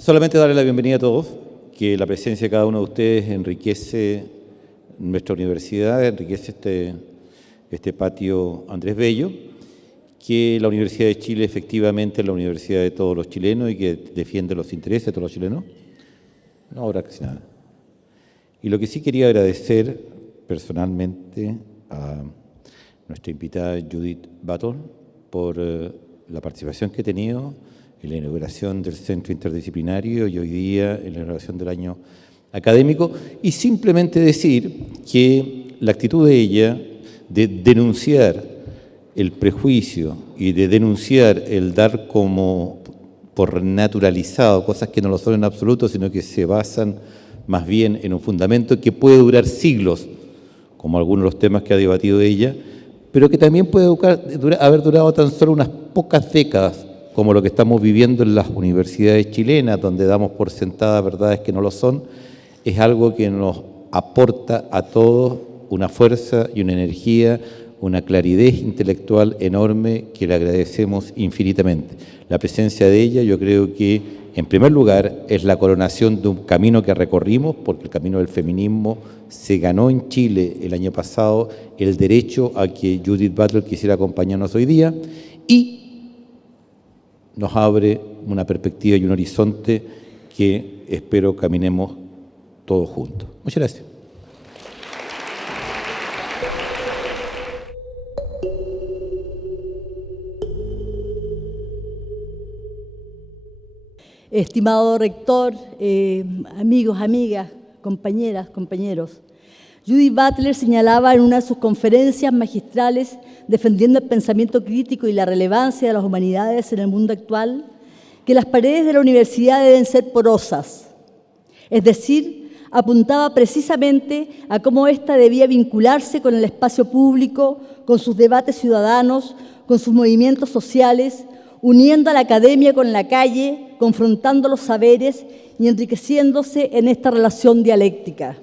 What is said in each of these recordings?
Solamente darle la bienvenida a todos, que la presencia de cada uno de ustedes enriquece nuestra universidad, enriquece este patio Andrés Bello, que la Universidad de Chile efectivamente es la universidad de todos los chilenos y que defiende los intereses de todos los chilenos. No habrá casi nada. Y lo que sí quería agradecer personalmente a nuestra invitada Judith Butler por la participación que ha tenido en la inauguración del Centro Interdisciplinario y hoy día en la inauguración del año académico, y simplemente decir que la actitud de ella de denunciar el prejuicio y de denunciar el dar como por naturalizado cosas que no lo son en absoluto, sino que se basan más bien en un fundamento que puede durar siglos, como algunos de los temas que ha debatido ella, pero que también puede haber durado tan solo unas pocas décadas, como lo que estamos viviendo en las universidades chilenas, donde damos por sentadas verdades que no lo son, es algo que nos aporta a todos una fuerza y una energía, una claridad intelectual enorme que le agradecemos infinitamente. La presencia de ella, yo creo que, en primer lugar, es la coronación de un camino que recorrimos, porque el camino del feminismo se ganó en Chile el año pasado el derecho a que Judith Butler quisiera acompañarnos hoy día, y nos abre una perspectiva y un horizonte que espero caminemos todos juntos. Muchas gracias. Estimado rector, amigos, amigas, compañeras, compañeros, Judith Butler señalaba en una de sus conferencias magistrales defendiendo el pensamiento crítico y la relevancia de las humanidades en el mundo actual que las paredes de la universidad deben ser porosas, es decir, apuntaba precisamente a cómo ésta debía vincularse con el espacio público, con sus debates ciudadanos, con sus movimientos sociales, uniendo a la academia con la calle, confrontando los saberes y enriqueciéndose en esta relación dialéctica.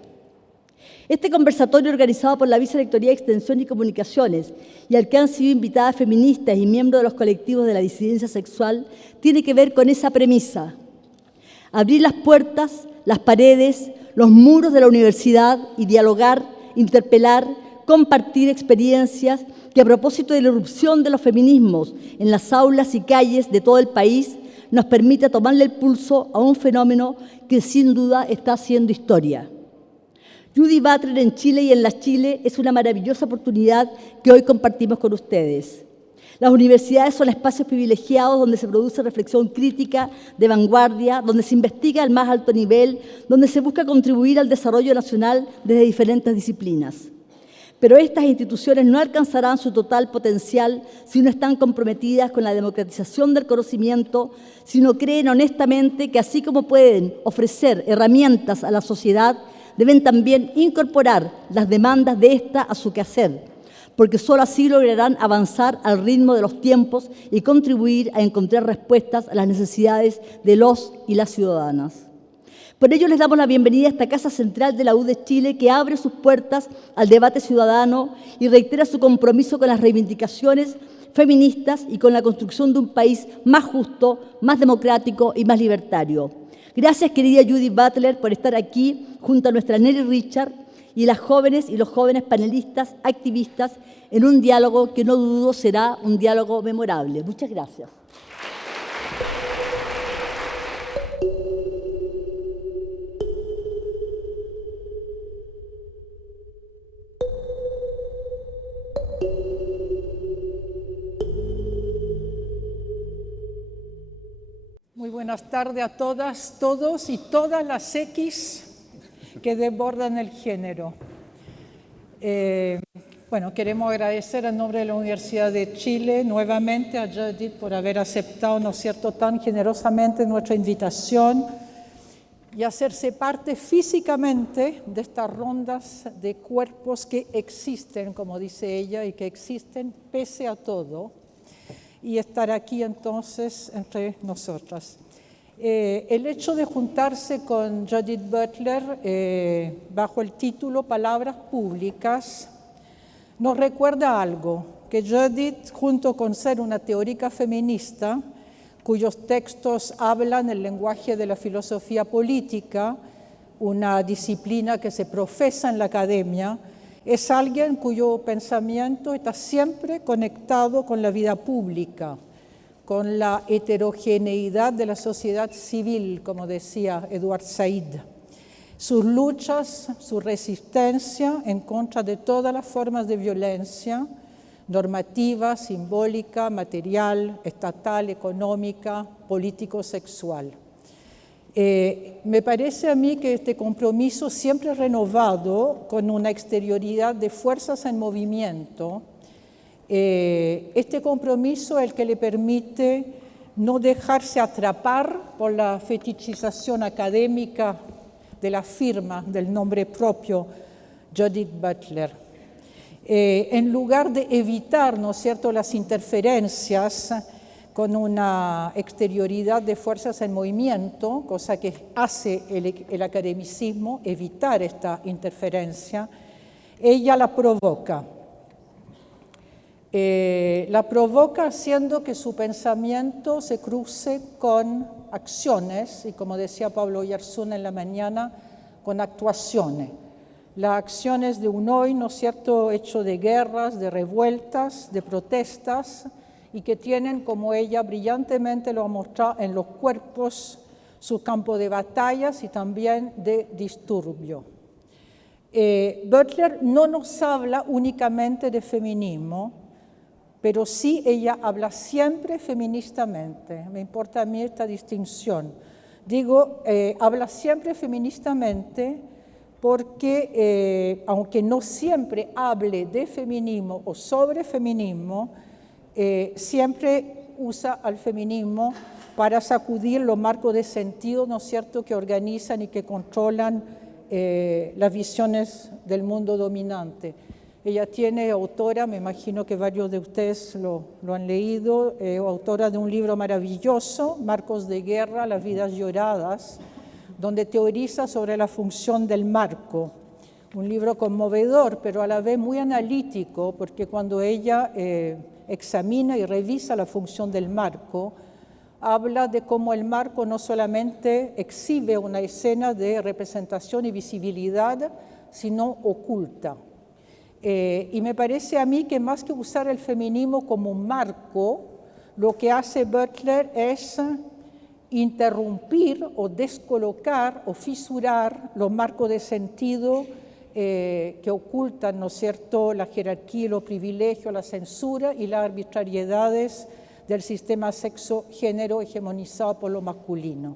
Este conversatorio, organizado por la Vicerrectoría de Extensión y Comunicaciones y al que han sido invitadas feministas y miembros de los colectivos de la disidencia sexual, tiene que ver con esa premisa: abrir las puertas, las paredes, los muros de la universidad y dialogar, interpelar, compartir experiencias que, a propósito de la irrupción de los feminismos en las aulas y calles de todo el país, nos permita tomarle el pulso a un fenómeno que sin duda está haciendo historia. Judith Butler en Chile y en la Chile es una maravillosa oportunidad que hoy compartimos con ustedes. Las universidades son espacios privilegiados donde se produce reflexión crítica de vanguardia, donde se investiga al más alto nivel, donde se busca contribuir al desarrollo nacional desde diferentes disciplinas. Pero estas instituciones no alcanzarán su total potencial si no están comprometidas con la democratización del conocimiento, si no creen honestamente que así como pueden ofrecer herramientas a la sociedad, deben también incorporar las demandas de ésta a su quehacer, porque solo así lograrán avanzar al ritmo de los tiempos y contribuir a encontrar respuestas a las necesidades de los y las ciudadanas. Por ello les damos la bienvenida a esta Casa Central de la U de Chile, que abre sus puertas al debate ciudadano y reitera su compromiso con las reivindicaciones feministas y con la construcción de un país más justo, más democrático y más libertario. Gracias, querida Judith Butler, por estar aquí junto a nuestra Nelly Richard y las jóvenes y los jóvenes panelistas, activistas, en un diálogo que no dudo será un diálogo memorable. Muchas gracias. Muy buenas tardes a todas, todos y todas las X que desbordan el género. Bueno, queremos agradecer en nombre de la Universidad de Chile nuevamente a Judith por haber aceptado, ¿no es cierto?, tan generosamente nuestra invitación y hacerse parte físicamente de estas rondas de cuerpos que existen, como dice ella, y que existen pese a todo, y estar aquí entonces entre nosotras. El hecho de juntarse con Judith Butler bajo el título Palabras Públicas nos recuerda algo, que Judith, junto con ser una teórica feminista, cuyos textos hablan el lenguaje de la filosofía política, una disciplina que se profesa en la academia, es alguien cuyo pensamiento está siempre conectado con la vida pública, con la heterogeneidad de la sociedad civil, como decía Edward Said. Sus luchas, su resistencia en contra de todas las formas de violencia, normativa, simbólica, material, estatal, económica, político-sexual. Me parece a mí que este compromiso siempre renovado con una exterioridad de fuerzas en movimiento, este compromiso es el que le permite no dejarse atrapar por la fetichización académica de la firma del nombre propio Judith Butler. En lugar de evitar, ¿no es cierto?, las interferencias con una exterioridad de fuerzas en movimiento, cosa que hace el academicismo, evitar esta interferencia, ella la provoca. La provoca haciendo que su pensamiento se cruce con acciones, y como decía Pablo Oyarzún en la mañana, con actuaciones. Las acciones de un hoy, ¿no es cierto?, hecho de guerras, de revueltas, de protestas, y que tienen, como ella brillantemente lo ha mostrado en los cuerpos, su campo de batallas y también de disturbio. Butler no nos habla únicamente de feminismo, pero sí ella habla siempre feministamente. Me importa a mí esta distinción. Digo, habla siempre feministamente porque, aunque no siempre hable de feminismo o sobre feminismo, siempre usa al feminismo para sacudir los marcos de sentido, ¿no es cierto?, que organizan y que controlan las visiones del mundo dominante. Ella tiene autora, me imagino que varios de ustedes lo han leído, autora de un libro maravilloso, Marcos de Guerra, Las vidas lloradas, donde teoriza sobre la función del marco. Un libro conmovedor, pero a la vez muy analítico, porque cuando ella examina y revisa la función del marco, habla de cómo el marco no solamente exhibe una escena de representación y visibilidad, sino oculta. Y me parece a mí que más que usar el feminismo como un marco, lo que hace Butler es interrumpir o descolocar o fisurar los marcos de sentido que ocultan, ¿no es cierto?, la jerarquía, los privilegios, la censura y las arbitrariedades del sistema sexo-género hegemonizado por lo masculino.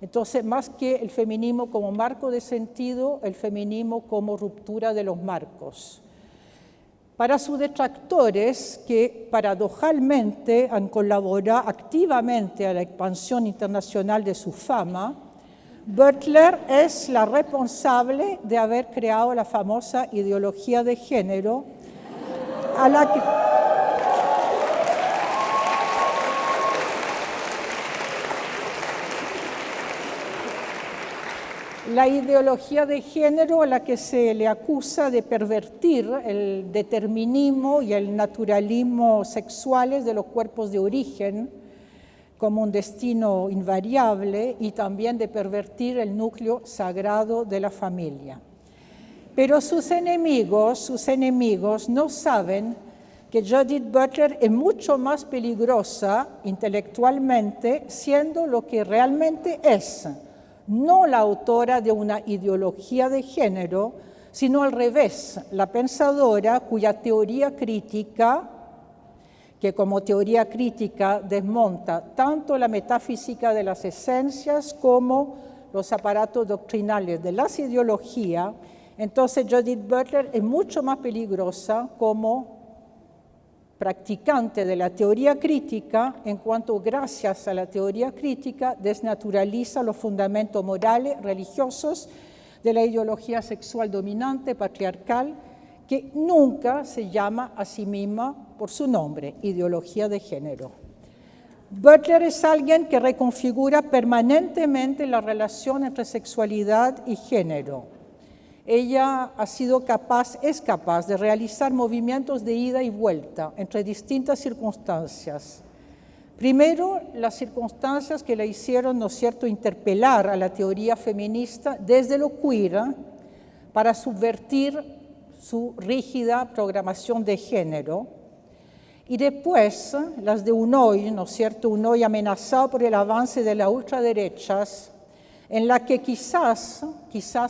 Entonces, más que el feminismo como marco de sentido, el feminismo como ruptura de los marcos. Para sus detractores, que paradojalmente han colaborado activamente a la expansión internacional de su fama, Butler es la responsable de haber creado la famosa ideología de género, a la que la ideología de género a la que se le acusa de pervertir el determinismo y el naturalismo sexuales de los cuerpos de origen como un destino invariable y también de pervertir el núcleo sagrado de la familia. Pero sus enemigos no saben que Judith Butler es mucho más peligrosa intelectualmente siendo lo que realmente es, no la autora de una ideología de género, sino al revés, la pensadora cuya teoría crítica, que como teoría crítica desmonta tanto la metafísica de las esencias como los aparatos doctrinales de las ideologías, entonces Judith Butler es mucho más peligrosa como practicante de la teoría crítica, en cuanto gracias a la teoría crítica desnaturaliza los fundamentos morales, religiosos de la ideología sexual dominante, patriarcal, que nunca se llama a sí misma por su nombre, ideología de género. Butler es alguien que reconfigura permanentemente la relación entre sexualidad y género. Ella es capaz de realizar movimientos de ida y vuelta entre distintas circunstancias, Primero, las circunstancias que la hicieron, ¿no es cierto?, interpelar a la teoría feminista desde lo queer para subvertir su rígida programación de género. Y después, las de un hoy, ¿no es cierto?, un hoy amenazado por el avance de las ultraderechas, en la que quizás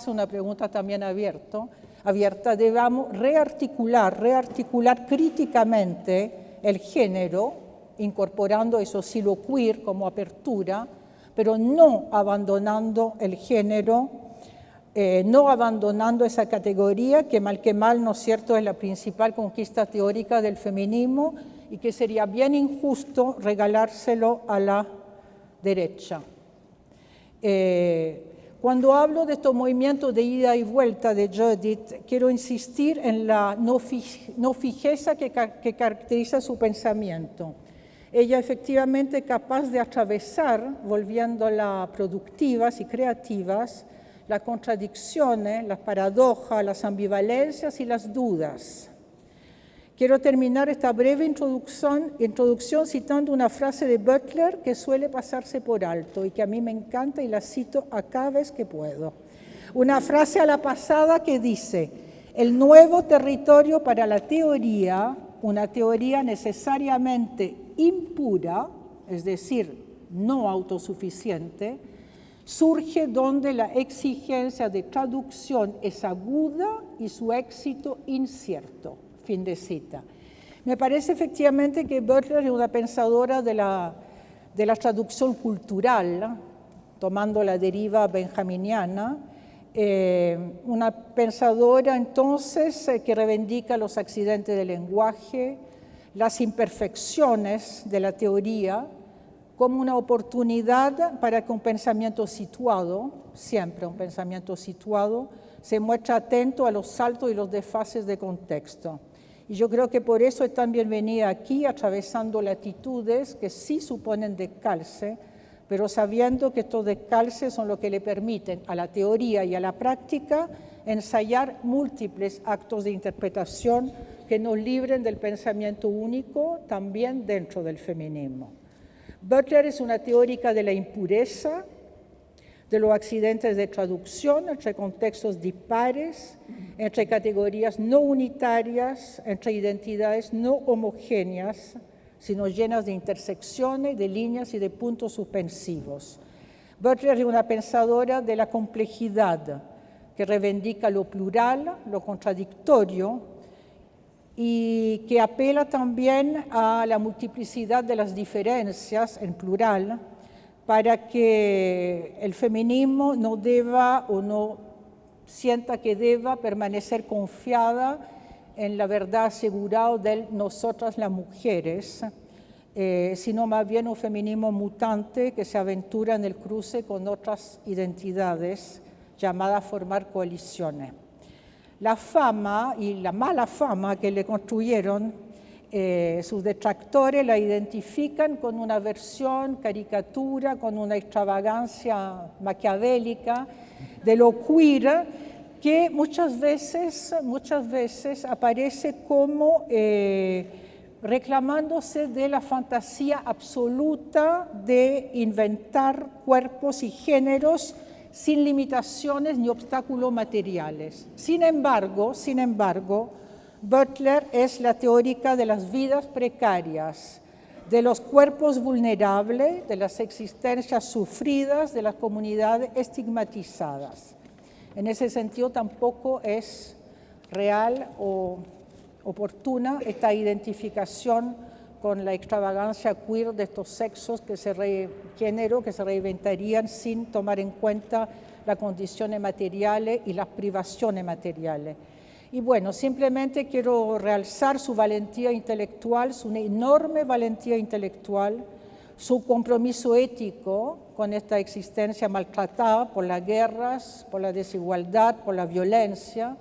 una pregunta también abierta, debamos rearticular críticamente el género, incorporando eso sí lo queer como apertura, pero no abandonando el género, no abandonando esa categoría que mal, ¿no es cierto?, es la principal conquista teórica del feminismo y que sería bien injusto regalárselo a la derecha. Cuando hablo de estos movimientos de ida y vuelta de Judith, quiero insistir en la no fijeza que caracteriza su pensamiento. Ella efectivamente es capaz de atravesar, volviéndolas productivas y creativas, las contradicciones, las paradojas, las ambivalencias y las dudas. Quiero terminar esta breve introducción citando una frase de Butler que suele pasarse por alto y que a mí me encanta y la cito a cada vez que puedo. Una frase a la pasada que dice: el nuevo territorio para la teoría, una teoría necesariamente impura, es decir, no autosuficiente, surge donde la exigencia de traducción es aguda y su éxito incierto. Fin de cita. Me parece efectivamente que Butler es una pensadora de la traducción cultural, tomando la deriva benjaminiana, una pensadora entonces que reivindica los accidentes del lenguaje, las imperfecciones de la teoría, como una oportunidad para que un pensamiento situado, siempre un pensamiento situado, se muestre atento a los saltos y los desfases de contexto. Y yo creo que por eso es tan bienvenida aquí, atravesando latitudes que sí suponen descalce, pero sabiendo que estos descalces son lo que le permiten a la teoría y a la práctica ensayar múltiples actos de interpretación que nos libren del pensamiento único, también dentro del feminismo. Butler es una teórica de la impureza, de los accidentes de traducción entre contextos dispares, entre categorías no unitarias, entre identidades no homogéneas, sino llenas de intersecciones, de líneas y de puntos suspensivos. Butler es una pensadora de la complejidad, que reivindica lo plural, lo contradictorio, y que apela también a la multiplicidad de las diferencias en plural, para que el feminismo no deba o no sienta que deba permanecer confiada en la verdad asegurada de nosotras las mujeres, sino más bien un feminismo mutante que se aventura en el cruce con otras identidades llamadas a formar coaliciones. La fama y la mala fama que le construyeron sus detractores la identifican con una versión, caricatura, con una extravagancia maquiavélica de lo queer, que muchas veces aparece como reclamándose de la fantasía absoluta de inventar cuerpos y géneros sin limitaciones ni obstáculos materiales. Sin embargo, Butler es la teórica de las vidas precarias, de los cuerpos vulnerables, de las existencias sufridas, de las comunidades estigmatizadas. En ese sentido tampoco es real o oportuna esta identificación con la extravagancia queer de estos sexos que se reinventarían sin tomar en cuenta las condiciones materiales y las privaciones materiales. Y bueno, simplemente quiero realzar su valentía intelectual, su enorme valentía intelectual, su compromiso ético con esta existencia maltratada por las guerras, por la desigualdad, por la violencia,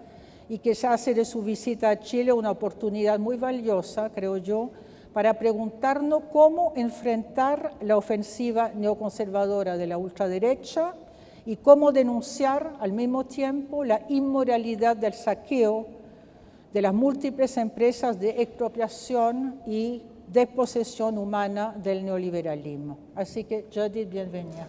y que se hace de su visita a Chile una oportunidad muy valiosa, creo yo, para preguntarnos cómo enfrentar la ofensiva neoconservadora de la ultraderecha y cómo denunciar al mismo tiempo la inmoralidad del saqueo de las múltiples empresas de expropiación y desposesión humana del neoliberalismo. Así que, Judith, bienvenida.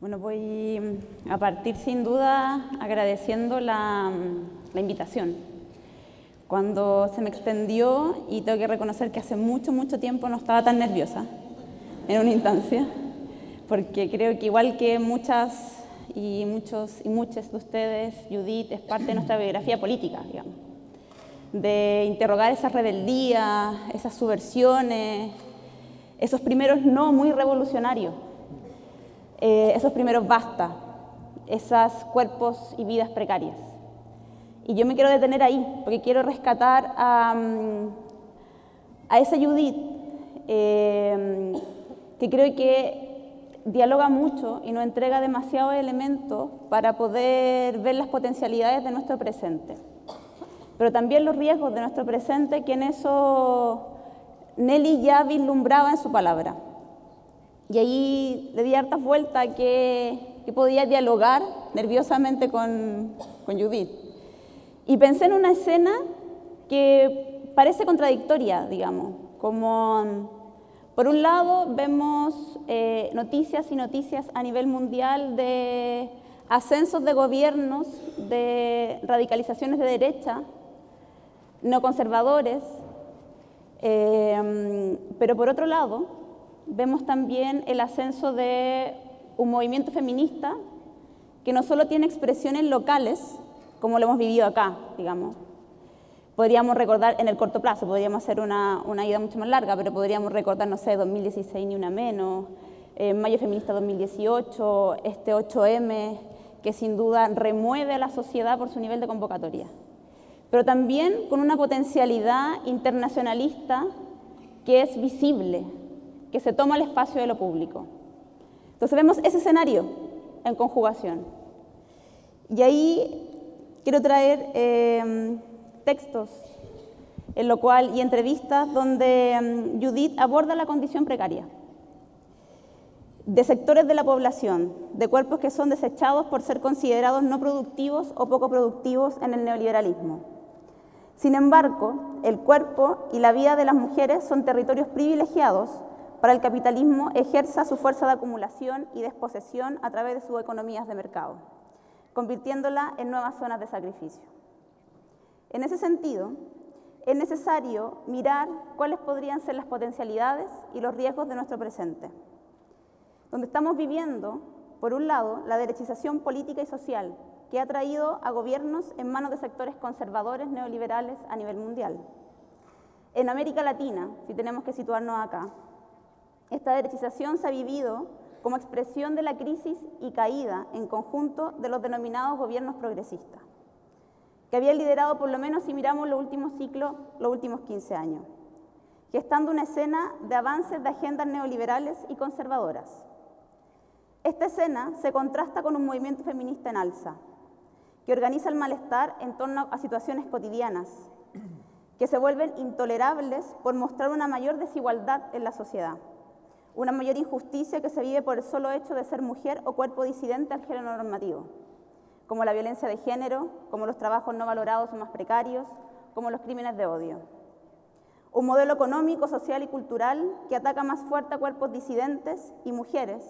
Bueno, voy a partir sin duda agradeciendo la invitación. Cuando se me extendió, y tengo que reconocer que hace mucho tiempo no estaba tan nerviosa en una instancia, porque creo que igual que muchas y muchos y muchas de ustedes, Judith es parte de nuestra biografía política, digamos, de interrogar esas rebeldías, esas subversiones, esos primeros no muy revolucionarios, esos primeros basta, esos cuerpos y vidas precarias. Y yo me quiero detener ahí, porque quiero rescatar a esa Judith, que creo que dialoga mucho y nos entrega demasiados elementos para poder ver las potencialidades de nuestro presente, pero también los riesgos de nuestro presente, que en eso Nelly ya vislumbraba en su palabra. Y ahí le di hartas vueltas que podía dialogar nerviosamente con Judith. Y pensé en una escena que parece contradictoria, digamos, como por un lado vemos noticias y noticias a nivel mundial de ascensos de gobiernos, de radicalizaciones de derecha, neoconservadores, pero por otro lado vemos también el ascenso de un movimiento feminista que no solo tiene expresiones locales, como lo hemos vivido acá, digamos. Podríamos recordar en el corto plazo, podríamos hacer una ida mucho más larga, pero podríamos recordar, no sé, 2016 ni una menos, Mayo Feminista 2018, este 8M, que sin duda remueve a la sociedad por su nivel de convocatoria. Pero también con una potencialidad internacionalista que es visible, que se toma el espacio de lo público. Entonces vemos ese escenario en conjugación. Y ahí quiero traer textos en lo cual, y entrevistas donde Judith aborda la condición precaria de sectores de la población, de cuerpos que son desechados por ser considerados no productivos o poco productivos en el neoliberalismo. Sin embargo, el cuerpo y la vida de las mujeres son territorios privilegiados para el capitalismo ejerza su fuerza de acumulación y desposesión a través de sus economías de mercado, convirtiéndola en nuevas zonas de sacrificio. En ese sentido, es necesario mirar cuáles podrían ser las potencialidades y los riesgos de nuestro presente, donde estamos viviendo, por un lado, la derechización política y social que ha traído a gobiernos en manos de sectores conservadores neoliberales a nivel mundial. En América Latina, si tenemos que situarnos acá, esta derechización se ha vivido como expresión de la crisis y caída en conjunto de los denominados gobiernos progresistas, que habían liderado, por lo menos si miramos los últimos ciclos, los últimos 15 años, gestando una escena de avances de agendas neoliberales y conservadoras. Esta escena se contrasta con un movimiento feminista en alza, que organiza el malestar en torno a situaciones cotidianas, que se vuelven intolerables por mostrar una mayor desigualdad en la sociedad, una mayor injusticia que se vive por el solo hecho de ser mujer o cuerpo disidente al género normativo, como la violencia de género, como los trabajos no valorados o más precarios, como los crímenes de odio. Un modelo económico, social y cultural que ataca más fuerte a cuerpos disidentes y mujeres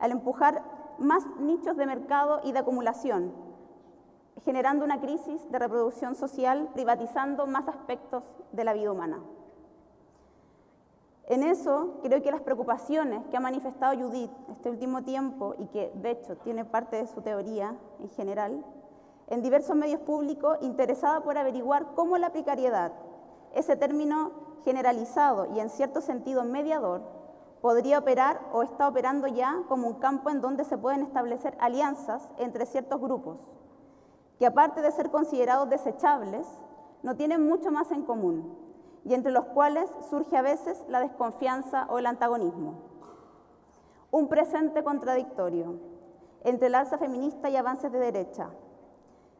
al empujar más nichos de mercado y de acumulación, generando una crisis de reproducción social, privatizando más aspectos de la vida humana. En eso, creo que las preocupaciones que ha manifestado Judith este último tiempo, y que de hecho tiene parte de su teoría en general, en diversos medios públicos, interesada por averiguar cómo la precariedad, ese término generalizado y en cierto sentido mediador, podría operar o está operando ya como un campo en donde se pueden establecer alianzas entre ciertos grupos, que aparte de ser considerados desechables, no tienen mucho más en común, y entre los cuales surge a veces la desconfianza o el antagonismo. Un presente contradictorio entre el alza feminista y avances de derecha.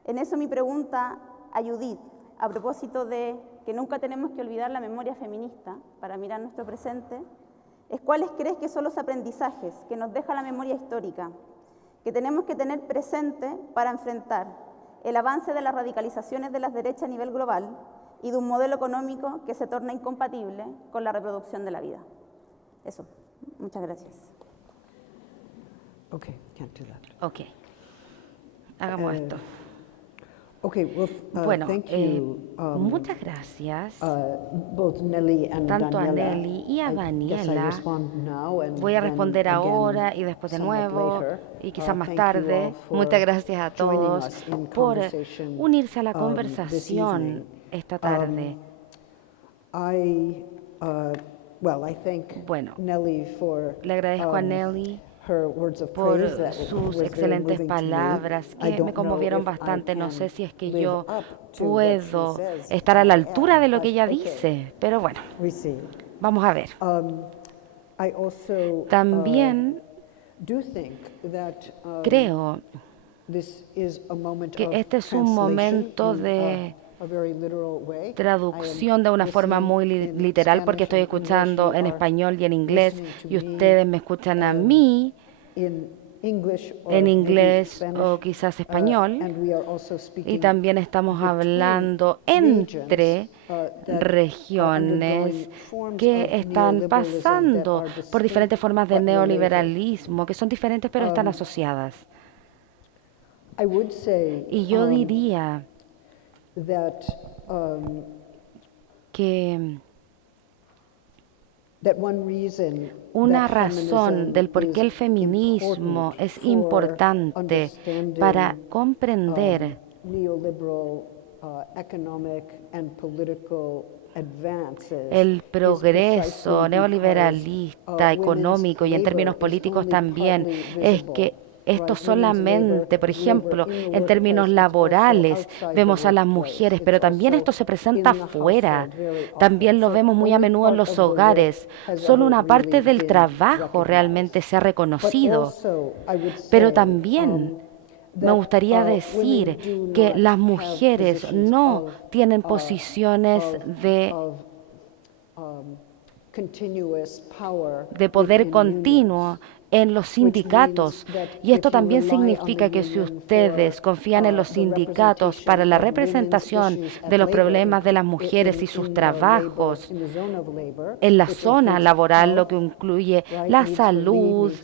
En eso mi pregunta a Judith, a propósito de que nunca tenemos que olvidar la memoria feminista para mirar nuestro presente, ¿Cuáles crees que son los aprendizajes que nos deja la memoria histórica, que tenemos que tener presente para enfrentar el avance de las radicalizaciones de las derechas a nivel global y de un modelo económico que se torna incompatible con la reproducción de la vida? Eso. Muchas gracias. Okay, can't do that. Ok, hagamos esto. Okay, well, Bueno, thank you, muchas gracias both Nelly and tanto a Daniela. Nelly y a I guess I Daniela. respond now and Voy a then responder again ahora y después de somewhat nuevo later. y quizás más Thank you tarde. all for Muchas gracias a joining todos us in por conversation, unirse a la this conversación evening. esta tarde. Well, I thank Bueno, Nelly for Le agradezco a Nelly her words of por praise that sus was very excelentes moving to me. palabras I que don't me know conmovieron if I bastante. No can sé si es que live yo up to what she puedo says estar a la I altura am, de lo que but ella okay, dice, pero bueno, we see. vamos a ver. I also También do think that creo this is a moment que of este es un translation momento in de a very literal way. traducción de una forma muy literal, porque estoy escuchando en español y en inglés y ustedes me escuchan a mí en inglés o quizás español, y también estamos hablando entre regiones que están pasando por diferentes formas de neoliberalismo, que son diferentes pero están asociadas. Y yo diría que una razón del por qué el feminismo es importante para comprender el progreso neoliberalista económico y en términos políticos también es que esto solamente, por ejemplo, en términos laborales, vemos a las mujeres, pero también esto se presenta afuera. También lo vemos muy a menudo en los hogares. Solo una parte del trabajo realmente se ha reconocido. Pero también me gustaría decir que las mujeres no tienen posiciones de poder continuo en los sindicatos, y esto también significa que si ustedes confían en los sindicatos para la representación de los problemas de las mujeres y sus trabajos en la zona laboral, lo que incluye la salud,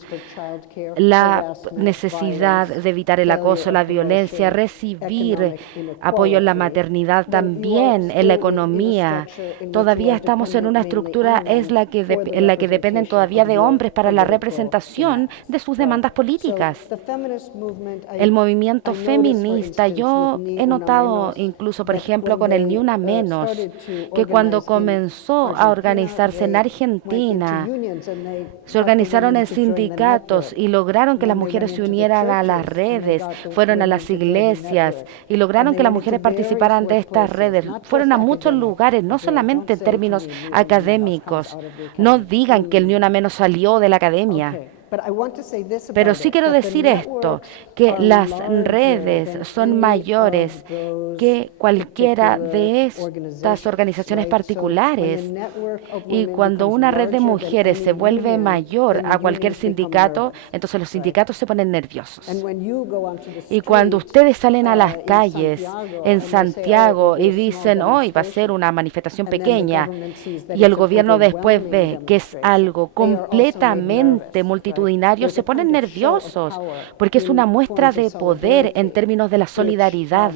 la necesidad de evitar el acoso, la violencia, recibir apoyo en la maternidad, también en la economía, todavía estamos en una estructura en la que dependen todavía de hombres para la representación de sus demandas políticas. El movimiento feminista, yo he notado incluso, por ejemplo, con el Ni Una Menos, que cuando comenzó a organizarse en Argentina, se organizaron en sindicatos y lograron que las mujeres se unieran a las redes, fueron a las iglesias y lograron que las mujeres participaran de estas redes. Fueron a muchos lugares, no solamente en términos académicos. No digan que el Ni Una Menos salió de la academia. Pero sí quiero decir esto, que las redes son mayores que cualquiera de estas organizaciones particulares. Y cuando una red de mujeres se vuelve mayor a cualquier sindicato, entonces los sindicatos se ponen nerviosos. Y cuando ustedes salen a las calles en Santiago y dicen, hoy va a ser una manifestación pequeña, y el gobierno después ve que es algo completamente multitudinario, se ponen nerviosos, porque es una muestra de poder en términos de la solidaridad,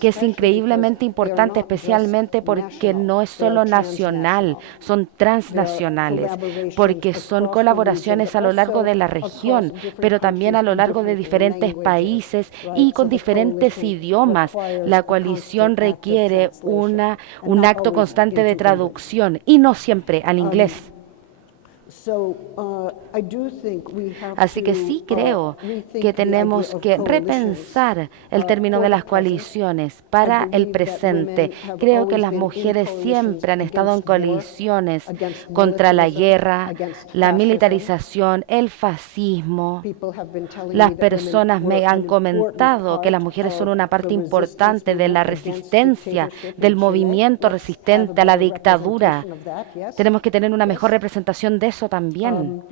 que es increíblemente importante, especialmente porque no es solo nacional, son transnacionales, porque son colaboraciones a lo largo de la región, pero también a lo largo de diferentes países y con diferentes idiomas. La coalición requiere un acto constante de traducción y no siempre al inglés. Así que sí creo que tenemos que repensar el término de las coaliciones para el presente. Creo que las mujeres siempre han estado en coaliciones contra la guerra, la militarización, el fascismo. Las personas me han comentado que las mujeres son una parte importante de la resistencia, del movimiento resistente a la dictadura. Tenemos que tener una mejor representación de eso también.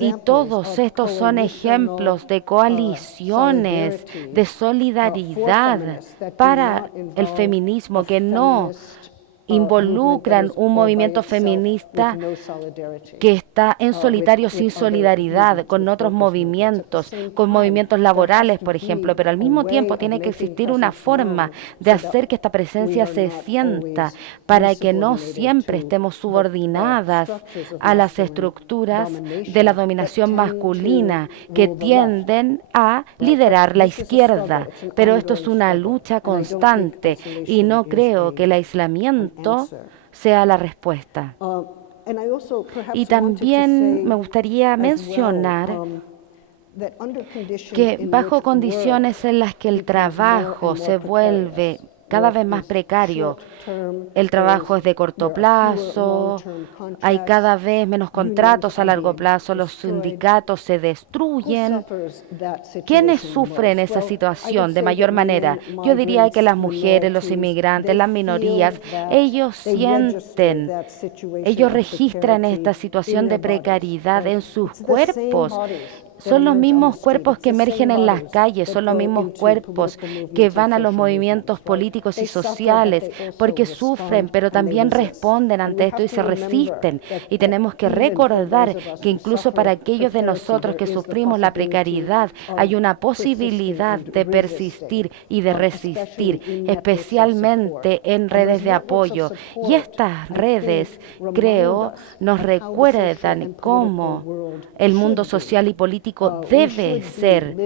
Y todos estos son ejemplos de coaliciones, de solidaridad para el feminismo que no involucran un movimiento feminista que está en solitario sin solidaridad con otros movimientos, con movimientos laborales, por ejemplo, pero al mismo tiempo tiene que existir una forma de hacer que esta presencia se sienta para que no siempre estemos subordinadas a las estructuras de la dominación masculina que tienden a liderar la izquierda. Pero esto es una lucha constante y no creo que el aislamiento sea la respuesta. Y también me gustaría mencionar que bajo condiciones en las que el trabajo se vuelve cada vez más precario, el trabajo es de corto plazo, hay cada vez menos contratos a largo plazo, los sindicatos se destruyen. ¿Quiénes sufren esa situación de mayor manera? Yo diría que las mujeres, los inmigrantes, las minorías, ellos sienten, ellos registran esta situación de precariedad en sus cuerpos. Son los mismos cuerpos que emergen en las calles, son los mismos cuerpos que van a los movimientos políticos y sociales, porque sufren, pero también responden ante esto y se resisten. Y tenemos que recordar que incluso para aquellos de nosotros que sufrimos la precariedad, hay una posibilidad de persistir y de resistir, especialmente en redes de apoyo. Y estas redes, creo, nos recuerdan cómo el mundo social y político debe ser.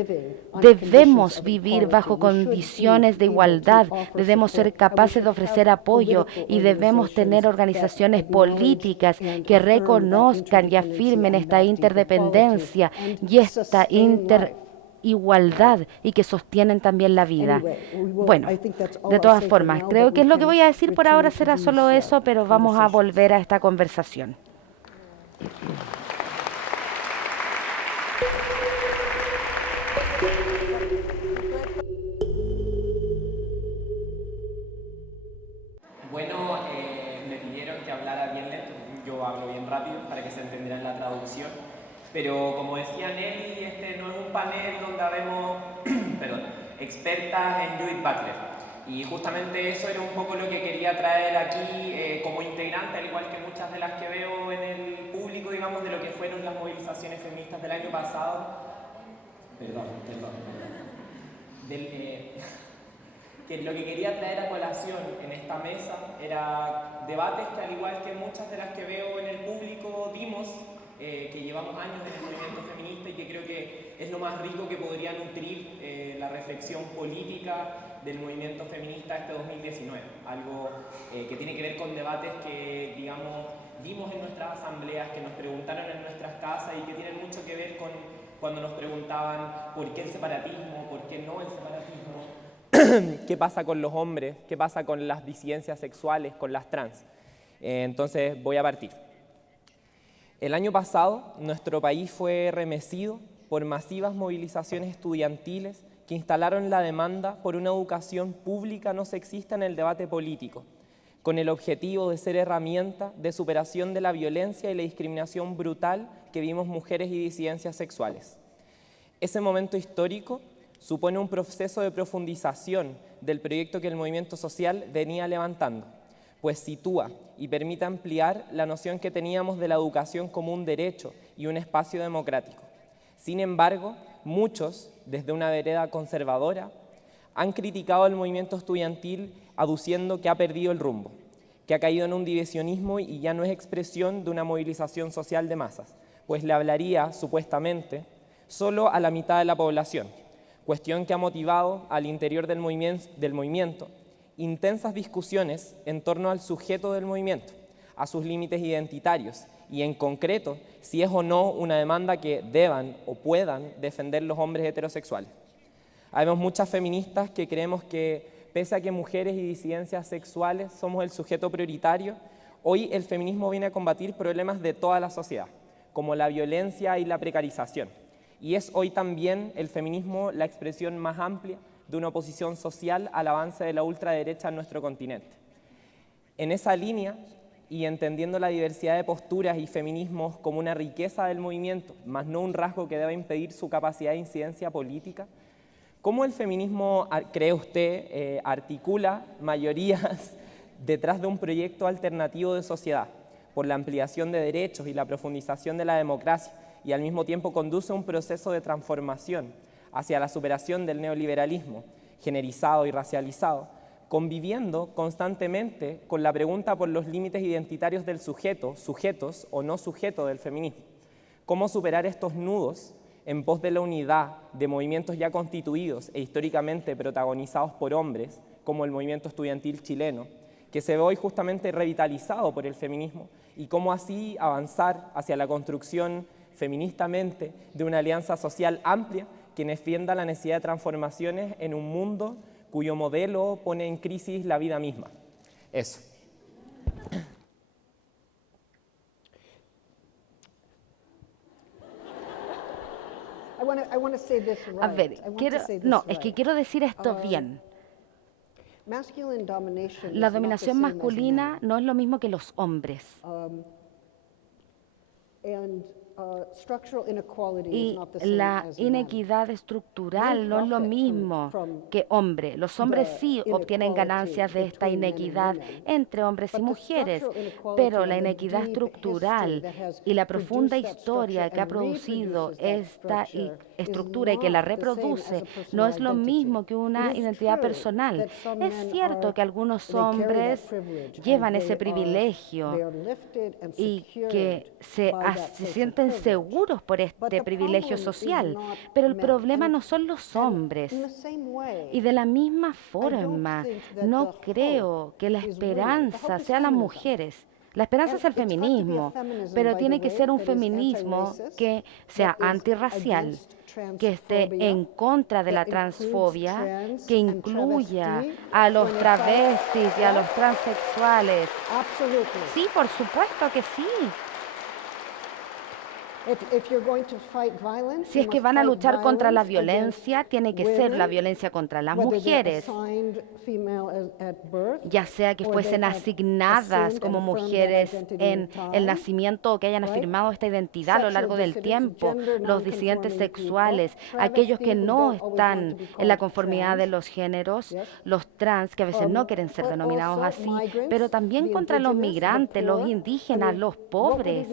Debemos vivir bajo condiciones de igualdad, debemos ser capaces de ofrecer apoyo y debemos tener organizaciones políticas que reconozcan y afirmen esta interdependencia y esta igualdad y que sostienen también la vida. Bueno, de todas formas, creo que es lo que voy a decir por ahora, será solo eso, pero vamos a volver a esta conversación. Bueno, me pidieron que hablara bien lento, yo hablo bien rápido para que se entendiera en la traducción, pero como decía Nelly, este no es un panel donde habemos expertas en Judith Butler, y justamente eso era un poco lo que quería traer aquí como integrante, al igual que muchas de las que veo en el público, digamos, de lo que fueron las movilizaciones feministas del año pasado. Que lo que quería traer a colación en esta mesa era debates que, al igual que muchas de las que veo en el público, dimos, que llevamos años en el movimiento feminista y que creo que es lo más rico que podría nutrir la reflexión política del movimiento feminista este 2019. Algo que tiene que ver con debates que, digamos, dimos en nuestras asambleas, que nos preguntaron en nuestras casas y que tienen mucho que ver con cuando nos preguntaban por qué el separatismo, por qué no el separatismo, qué pasa con los hombres, qué pasa con las disidencias sexuales, con las trans. Entonces voy a partir. El año pasado nuestro país fue remecido por masivas movilizaciones estudiantiles que instalaron la demanda por una educación pública no sexista en el debate político, con el objetivo de ser herramienta de superación de la violencia y la discriminación brutal que vimos mujeres y disidencias sexuales. Ese momento histórico supone un proceso de profundización del proyecto que el movimiento social venía levantando, pues sitúa y permite ampliar la noción que teníamos de la educación como un derecho y un espacio democrático. Sin embargo, muchos, desde una vereda conservadora, han criticado el movimiento estudiantil aduciendo que ha perdido el rumbo, que ha caído en un divisionismo y ya no es expresión de una movilización social de masas, pues le hablaría, supuestamente, solo a la mitad de la población, cuestión que ha motivado al interior del movimiento intensas discusiones en torno al sujeto del movimiento, a sus límites identitarios y, en concreto, si es o no una demanda que deban o puedan defender los hombres heterosexuales. Habemos muchas feministas que creemos que, pese a que mujeres y disidencias sexuales somos el sujeto prioritario, hoy el feminismo viene a combatir problemas de toda la sociedad, como la violencia y la precarización. Y es hoy también el feminismo la expresión más amplia de una oposición social al avance de la ultraderecha en nuestro continente. En esa línea, y entendiendo la diversidad de posturas y feminismos como una riqueza del movimiento, más no un rasgo que deba impedir su capacidad de incidencia política, ¿cómo el feminismo, cree usted, articula mayorías detrás de un proyecto alternativo de sociedad por la ampliación de derechos y la profundización de la democracia, y al mismo tiempo conduce un proceso de transformación hacia la superación del neoliberalismo generizado y racializado, conviviendo constantemente con la pregunta por los límites identitarios del sujeto, sujetos o no sujeto del feminismo? ¿Cómo superar estos nudos en pos de la unidad de movimientos ya constituidos e históricamente protagonizados por hombres, como el movimiento estudiantil chileno, que se ve hoy justamente revitalizado por el feminismo, y cómo así avanzar hacia la construcción feministamente de una alianza social amplia que defienda la necesidad de transformaciones en un mundo cuyo modelo pone en crisis la vida misma? Eso. A ver, es que quiero decir esto bien. La dominación masculina no es lo mismo que los hombres. Y la inequidad estructural no es lo mismo que hombre. Los hombres sí obtienen ganancias de esta inequidad entre hombres y mujeres, pero la inequidad estructural y la profunda historia que ha producido esta estructura y que la reproduce no es lo mismo que una identidad personal. Es cierto que algunos hombres llevan ese privilegio y que se sienten seguros por este privilegio social, pero el problema no son los hombres. Y de la misma forma, no creo que la esperanza sea las mujeres. La esperanza es el feminismo, pero tiene que ser un feminismo que sea antirracial, que esté en contra de la transfobia, que incluya a los travestis y a los transexuales. Sí, por supuesto que sí. Si es que van a luchar contra la violencia, tiene que ser la violencia contra las mujeres, ya sea que fuesen asignadas como mujeres en el nacimiento o que hayan afirmado esta identidad a lo largo del tiempo, los disidentes sexuales, aquellos que no están en la conformidad de los géneros, los trans, que a veces no quieren ser denominados así, pero también contra los migrantes, los indígenas, los pobres.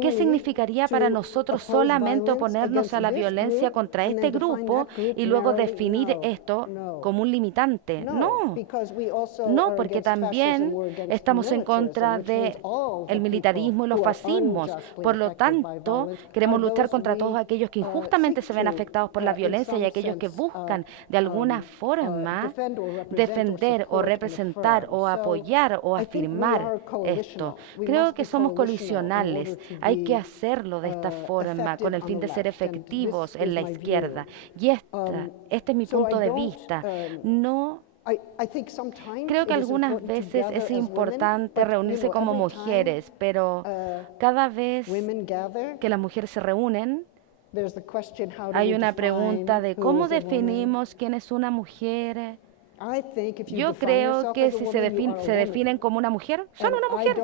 ¿Qué significaría para nosotros solamente oponernos a la violencia contra este grupo y luego definir esto como un limitante? No, porque también estamos en contra del militarismo y los fascismos. Por lo tanto, queremos luchar contra todos aquellos que injustamente se ven afectados por la violencia y aquellos que buscan de alguna forma defender o representar o apoyar o afirmar esto. Creo que somos colisionales. Hay que hacerlo de esta forma, con el fin de ser efectivos en la izquierda. Y este es mi punto de vista. Creo que algunas veces es importante reunirse como mujeres, pero cada vez que las mujeres se reúnen, hay una pregunta de cómo definimos quién es una mujer. Yo creo que si se definen como una mujer, son una mujer.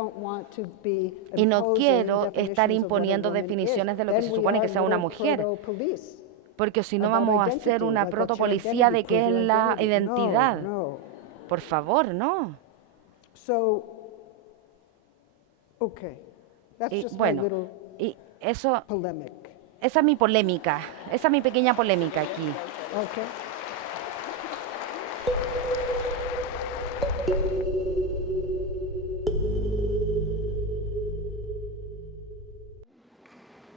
Y no quiero estar imponiendo definiciones de lo que se supone que sea una mujer, porque si no vamos a hacer una protopolicía de qué es la identidad. Por favor, no. Y bueno, y esa es mi polémica, esa es mi pequeña polémica aquí.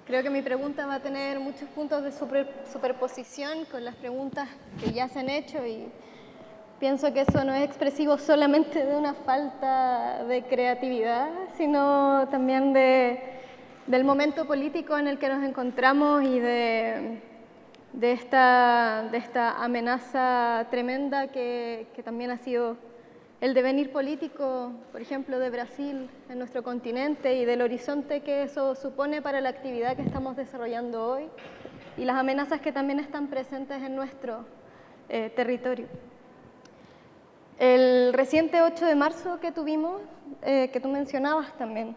Creo que mi pregunta va a tener muchos puntos de superposición con las preguntas que ya se han hecho y Pienso que eso no es expresivo solamente de una falta de creatividad, sino también del momento político en el que nos encontramos y de esta amenaza tremenda que también ha sido el devenir político, por ejemplo, de Brasil en nuestro continente y del horizonte que eso supone para la actividad que estamos desarrollando hoy y las amenazas que también están presentes en nuestro territorio. El reciente 8 de marzo que tuvimos, que tú mencionabas también,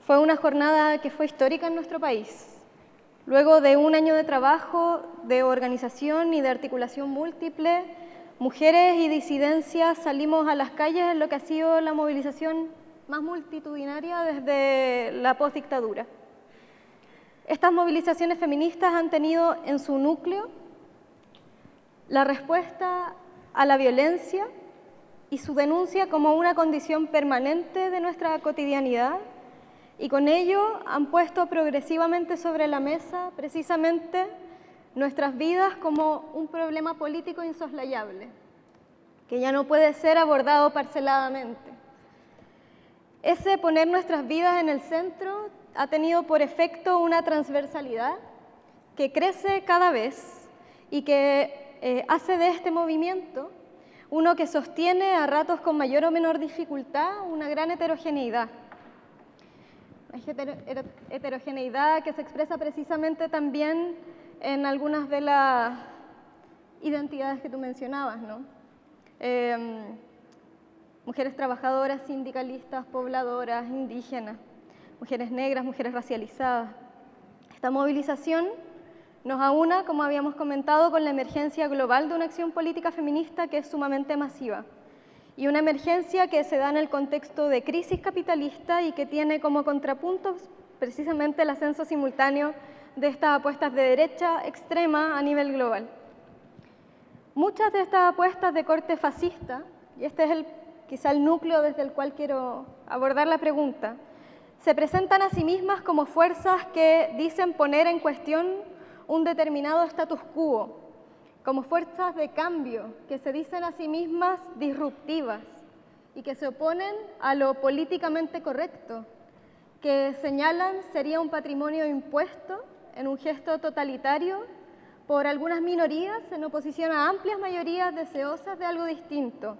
fue una jornada que fue histórica en nuestro país. Luego de un año de trabajo, de organización y de articulación múltiple, mujeres y disidencias salimos a las calles en lo que ha sido la movilización más multitudinaria desde la postdictadura. Estas movilizaciones feministas han tenido en su núcleo la respuesta a la violencia y su denuncia como una condición permanente de nuestra cotidianidad, y con ello han puesto progresivamente sobre la mesa precisamente nuestras vidas como un problema político insoslayable, que ya no puede ser abordado parceladamente. Ese poner nuestras vidas en el centro ha tenido por efecto una transversalidad que crece cada vez y que hace de este movimiento uno que sostiene a ratos con mayor o menor dificultad una gran heterogeneidad. Heterogeneidad que se expresa precisamente también en algunas de las identidades que tú mencionabas, ¿no? Mujeres trabajadoras, sindicalistas, pobladoras, indígenas, mujeres negras, mujeres racializadas. Esta movilización nos aúna, como habíamos comentado, con la emergencia global de una acción política feminista que es sumamente masiva y una emergencia que se da en el contexto de crisis capitalista y que tiene como contrapuntos precisamente el ascenso simultáneo de estas apuestas de derecha extrema a nivel global. Muchas de estas apuestas de corte fascista, y este es quizá el núcleo desde el cual quiero abordar la pregunta, se presentan a sí mismas como fuerzas que dicen poner en cuestión un determinado status quo, como fuerzas de cambio que se dicen a sí mismas disruptivas y que se oponen a lo políticamente correcto, que señalan sería un patrimonio impuesto en un gesto totalitario por algunas minorías en oposición a amplias mayorías deseosas de algo distinto,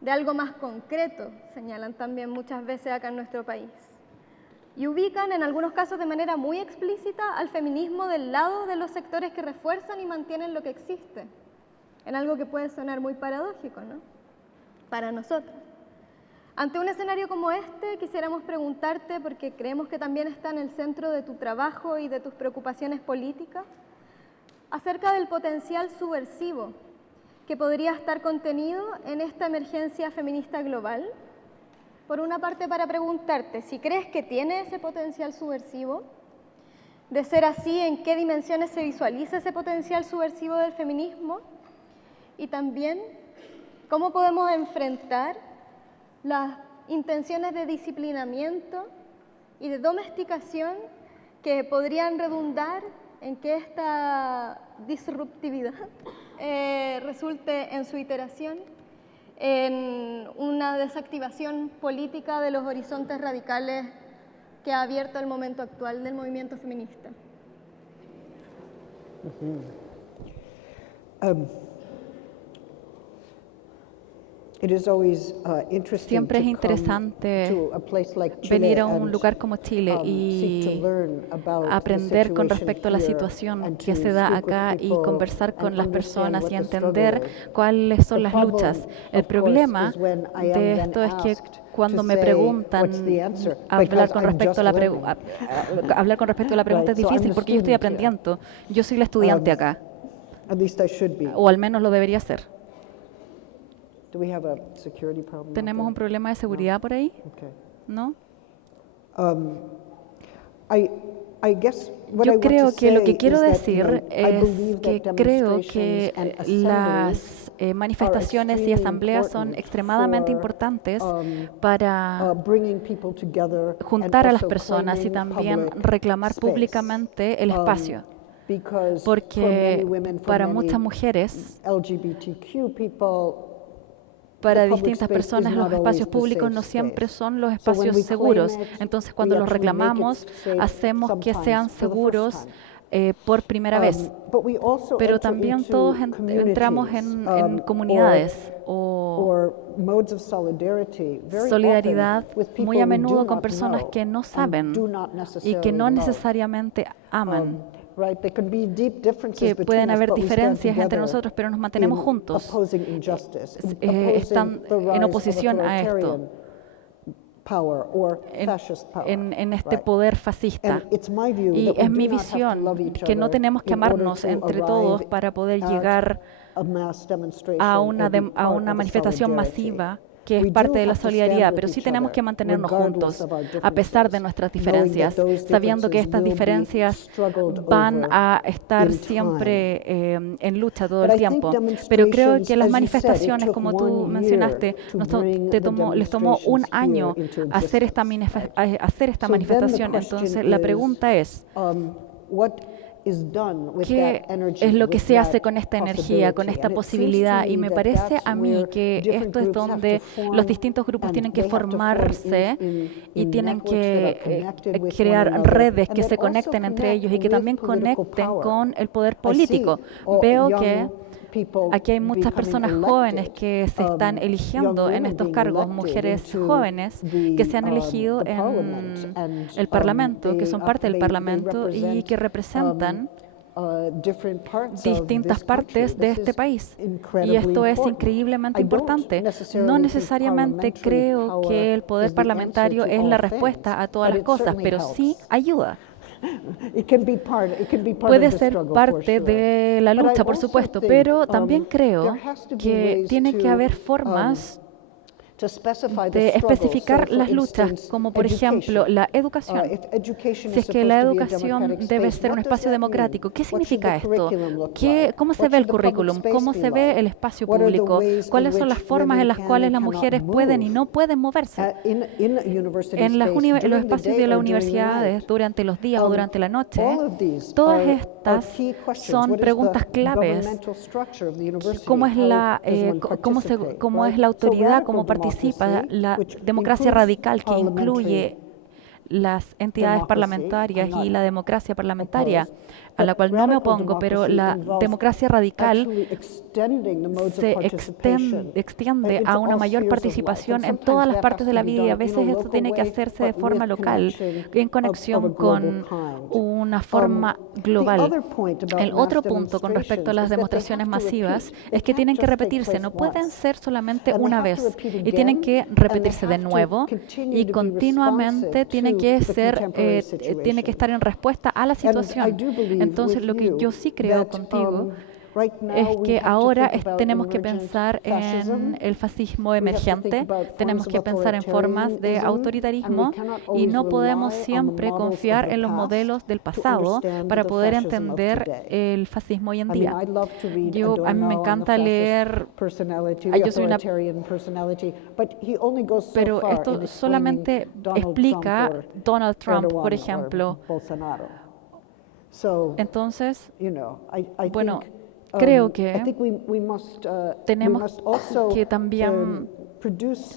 de algo más concreto, señalan también muchas veces acá en nuestro país. Y ubican en algunos casos de manera muy explícita al feminismo del lado de los sectores que refuerzan y mantienen lo que existe, en algo que puede sonar muy paradójico, ¿no? Para nosotros. Ante un escenario como este, quisiéramos preguntarte, porque creemos que también está en el centro de tu trabajo y de tus preocupaciones políticas, acerca del potencial subversivo que podría estar contenido en esta emergencia feminista global. Por una parte, para preguntarte si crees que tiene ese potencial subversivo, de ser así, en qué dimensiones se visualiza ese potencial subversivo del feminismo, y también cómo podemos enfrentar las intenciones de disciplinamiento y de domesticación que podrían redundar en que esta disruptividad resulte en su iteración en una desactivación política de los horizontes radicales que ha abierto el momento actual del movimiento feminista. Siempre es interesante venir a un lugar como Chile y aprender con respecto a la situación que se da acá y conversar con las personas y entender cuáles son las luchas. El problema de esto es que cuando me preguntan hablar con respecto a la pregunta es difícil porque yo estoy aprendiendo. Yo soy la estudiante acá, o al menos lo debería ser. ¿Tenemos un problema de seguridad por ahí? ¿No? Yo creo que lo que quiero decir es que creo que las manifestaciones y asambleas son extremadamente importantes para juntar a las personas y también reclamar públicamente el espacio. Porque para muchas mujeres para distintas personas los espacios públicos no siempre son los espacios seguros. Entonces, cuando los reclamamos, hacemos que sean seguros por primera vez. Pero también todos entramos en comunidades o solidaridad muy a menudo con personas que no saben y que no necesariamente aman. Que pueden haber diferencias entre nosotros, pero nos mantenemos juntos. Están en oposición a esto, en este poder fascista. Y es mi visión que no tenemos que amarnos entre todos para poder llegar a una manifestación masiva que es parte de la solidaridad, pero sí tenemos que mantenernos juntos, a pesar de nuestras diferencias, sabiendo que estas diferencias van a estar siempre en lucha todo el tiempo. Pero creo que las manifestaciones, como tú mencionaste, les tomó un año hacer esta manifestación. Entonces, la pregunta es, ¿qué es lo que se hace con esta energía, con esta posibilidad? Y me parece a mí que esto es donde los distintos grupos tienen que formarse y tienen que crear redes que se conecten entre ellos y que también conecten con el poder político. Veo que aquí hay muchas personas jóvenes que se están eligiendo en estos cargos, mujeres jóvenes que se han elegido en el Parlamento, que son parte del Parlamento y que representan distintas partes de este país. Y esto es increíblemente importante. No necesariamente creo que el poder parlamentario es la respuesta a todas las cosas, pero sí ayuda. Puede ser parte de la lucha, por supuesto, pero también creo que tiene que haber formas de especificar las luchas, como por ejemplo la educación. Si es que la educación debe ser un espacio democrático, ¿qué significa esto? ¿Cómo se ve el currículum? ¿Cómo se ve el espacio público? ¿Cuáles son las formas en las cuales las mujeres pueden y no pueden moverse? En los espacios de las universidades, durante los días o durante la noche, todas estas son preguntas claves. ¿Cómo es la autoridad, cómo participa la democracia radical, que incluye las entidades parlamentarias y la democracia parlamentaria, a la cual no me opongo, pero la democracia radical se extiende a una mayor participación en todas las partes de la vida y a veces esto tiene que hacerse de forma local, en conexión con una forma global. El otro punto con respecto a las demostraciones masivas es que tienen que repetirse, no pueden ser solamente una vez y tienen que repetirse de nuevo y continuamente tienen que estar en respuesta a la situación. Entonces, lo que yo sí creo contigo es que ahora tenemos que pensar en el fascismo emergente, tenemos que pensar en formas de autoritarismo y no podemos siempre confiar en los modelos del pasado para poder entender el fascismo hoy en día. A mí me encanta leer, yo soy una, pero esto solamente explica Donald Trump, por ejemplo. Entonces, bueno, creo que tenemos que también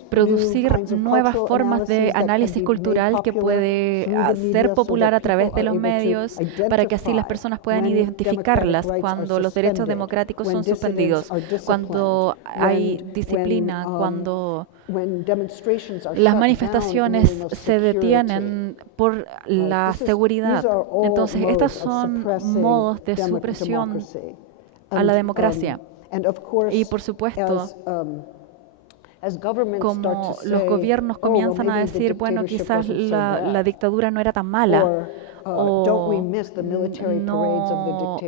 producir nuevas formas de análisis cultural que puede ser popular a través de los medios para que así las personas puedan identificarlas cuando los derechos democráticos son suspendidos, cuando hay disciplina, cuando las manifestaciones se detienen por la seguridad. Entonces, estos son modos de supresión a la democracia. Y por supuesto, como los gobiernos comienzan a decir, bueno, quizás la dictadura no era tan mala, o no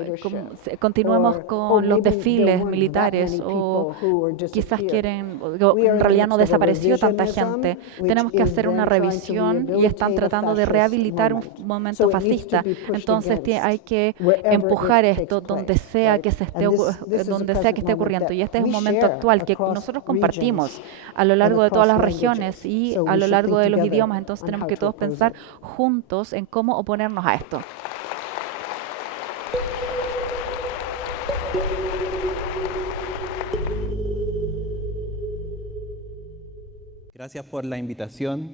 continuemos con los desfiles militares, o quizás quieren, en realidad no desapareció tanta gente. Tenemos que hacer una revisión y están tratando de rehabilitar un momento fascista. Entonces hay que empujar esto donde sea que esté ocurriendo. Y este es un momento actual que nosotros compartimos a lo largo de todas las regiones y a lo largo de los idiomas. Entonces tenemos que todos pensar juntos en cómo oponernos a esto. Gracias por la invitación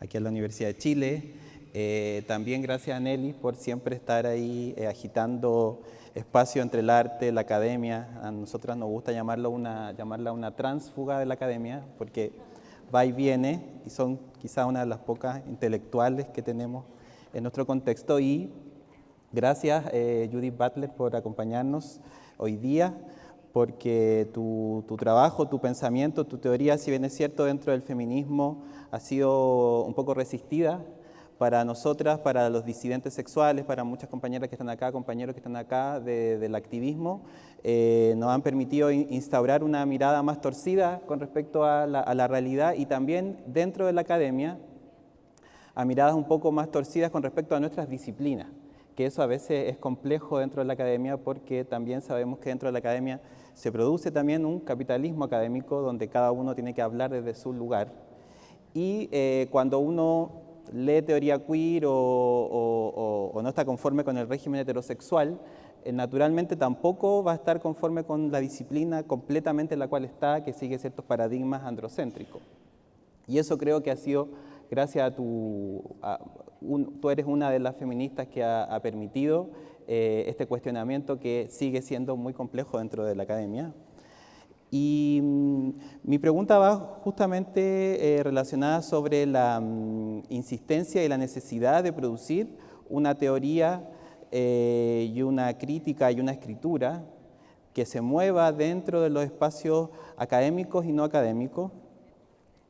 aquí a la Universidad de Chile. También gracias a Nelly por siempre estar ahí agitando espacio entre el arte, la academia. A nosotras nos gusta llamarla una tránsfuga de la academia, porque va y viene y son quizá una de las pocas intelectuales que tenemos en nuestro contexto. Y gracias Judith Butler por acompañarnos hoy día, porque tu trabajo, tu pensamiento, tu teoría, si bien es cierto, dentro del feminismo ha sido un poco resistida para nosotras, para los disidentes sexuales, para muchas compañeras que están acá, compañeros que están acá del activismo, nos han permitido instaurar una mirada más torcida con respecto a la realidad, y también dentro de la academia a miradas un poco más torcidas con respecto a nuestras disciplinas, que eso a veces es complejo dentro de la academia, porque también sabemos que dentro de la academia se produce también un capitalismo académico donde cada uno tiene que hablar desde su lugar. Y cuando uno lee teoría queer o no está conforme con el régimen heterosexual, naturalmente tampoco va a estar conforme con la disciplina completamente en la cual está, que sigue ciertos paradigmas androcéntricos. Y eso creo que ha sido gracias a tú eres una de las feministas que ha permitido este cuestionamiento, que sigue siendo muy complejo dentro de la academia. Y mi pregunta va justamente relacionada sobre la insistencia y la necesidad de producir una teoría y una crítica y una escritura que se mueva dentro de los espacios académicos y no académicos.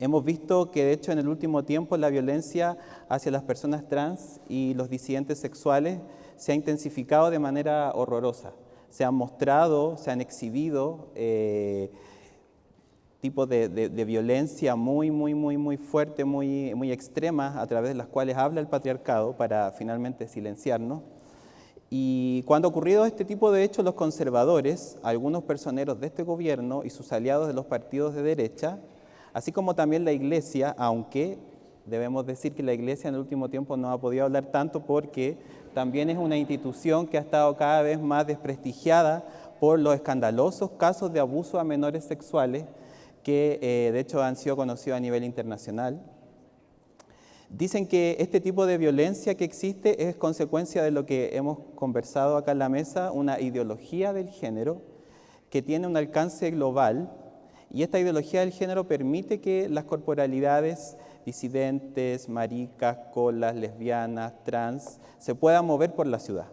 Hemos visto que, de hecho, en el último tiempo la violencia hacia las personas trans y los disidentes sexuales se ha intensificado de manera horrorosa. Se han mostrado, se han exhibido tipos de violencia muy fuerte, muy extremas, a través de las cuales habla el patriarcado para finalmente silenciarnos. Y cuando ha ocurrido este tipo de hechos, los conservadores, algunos personeros de este gobierno y sus aliados de los partidos de derecha, así como también la Iglesia, aunque debemos decir que la Iglesia en el último tiempo no ha podido hablar tanto, porque también es una institución que ha estado cada vez más desprestigiada por los escandalosos casos de abuso a menores sexuales que de hecho han sido conocidos a nivel internacional. Dicen que este tipo de violencia que existe es consecuencia de lo que hemos conversado acá en la mesa, una ideología del género que tiene un alcance global. Y esta ideología del género permite que las corporalidades disidentes, maricas, colas, lesbianas, trans, se puedan mover por la ciudad.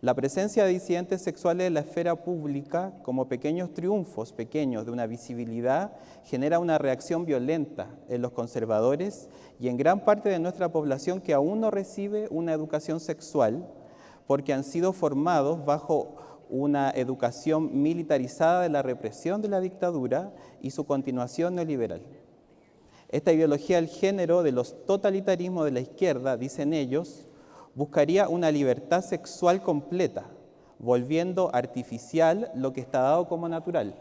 La presencia de disidentes sexuales en la esfera pública, como pequeños triunfos pequeños de una visibilidad, genera una reacción violenta en los conservadores y en gran parte de nuestra población que aún no recibe una educación sexual, porque han sido formados bajo una educación militarizada de la represión de la dictadura y su continuación neoliberal. Esta ideología del género de los totalitarismos de la izquierda, dicen ellos, buscaría una libertad sexual completa, volviendo artificial lo que está dado como natural,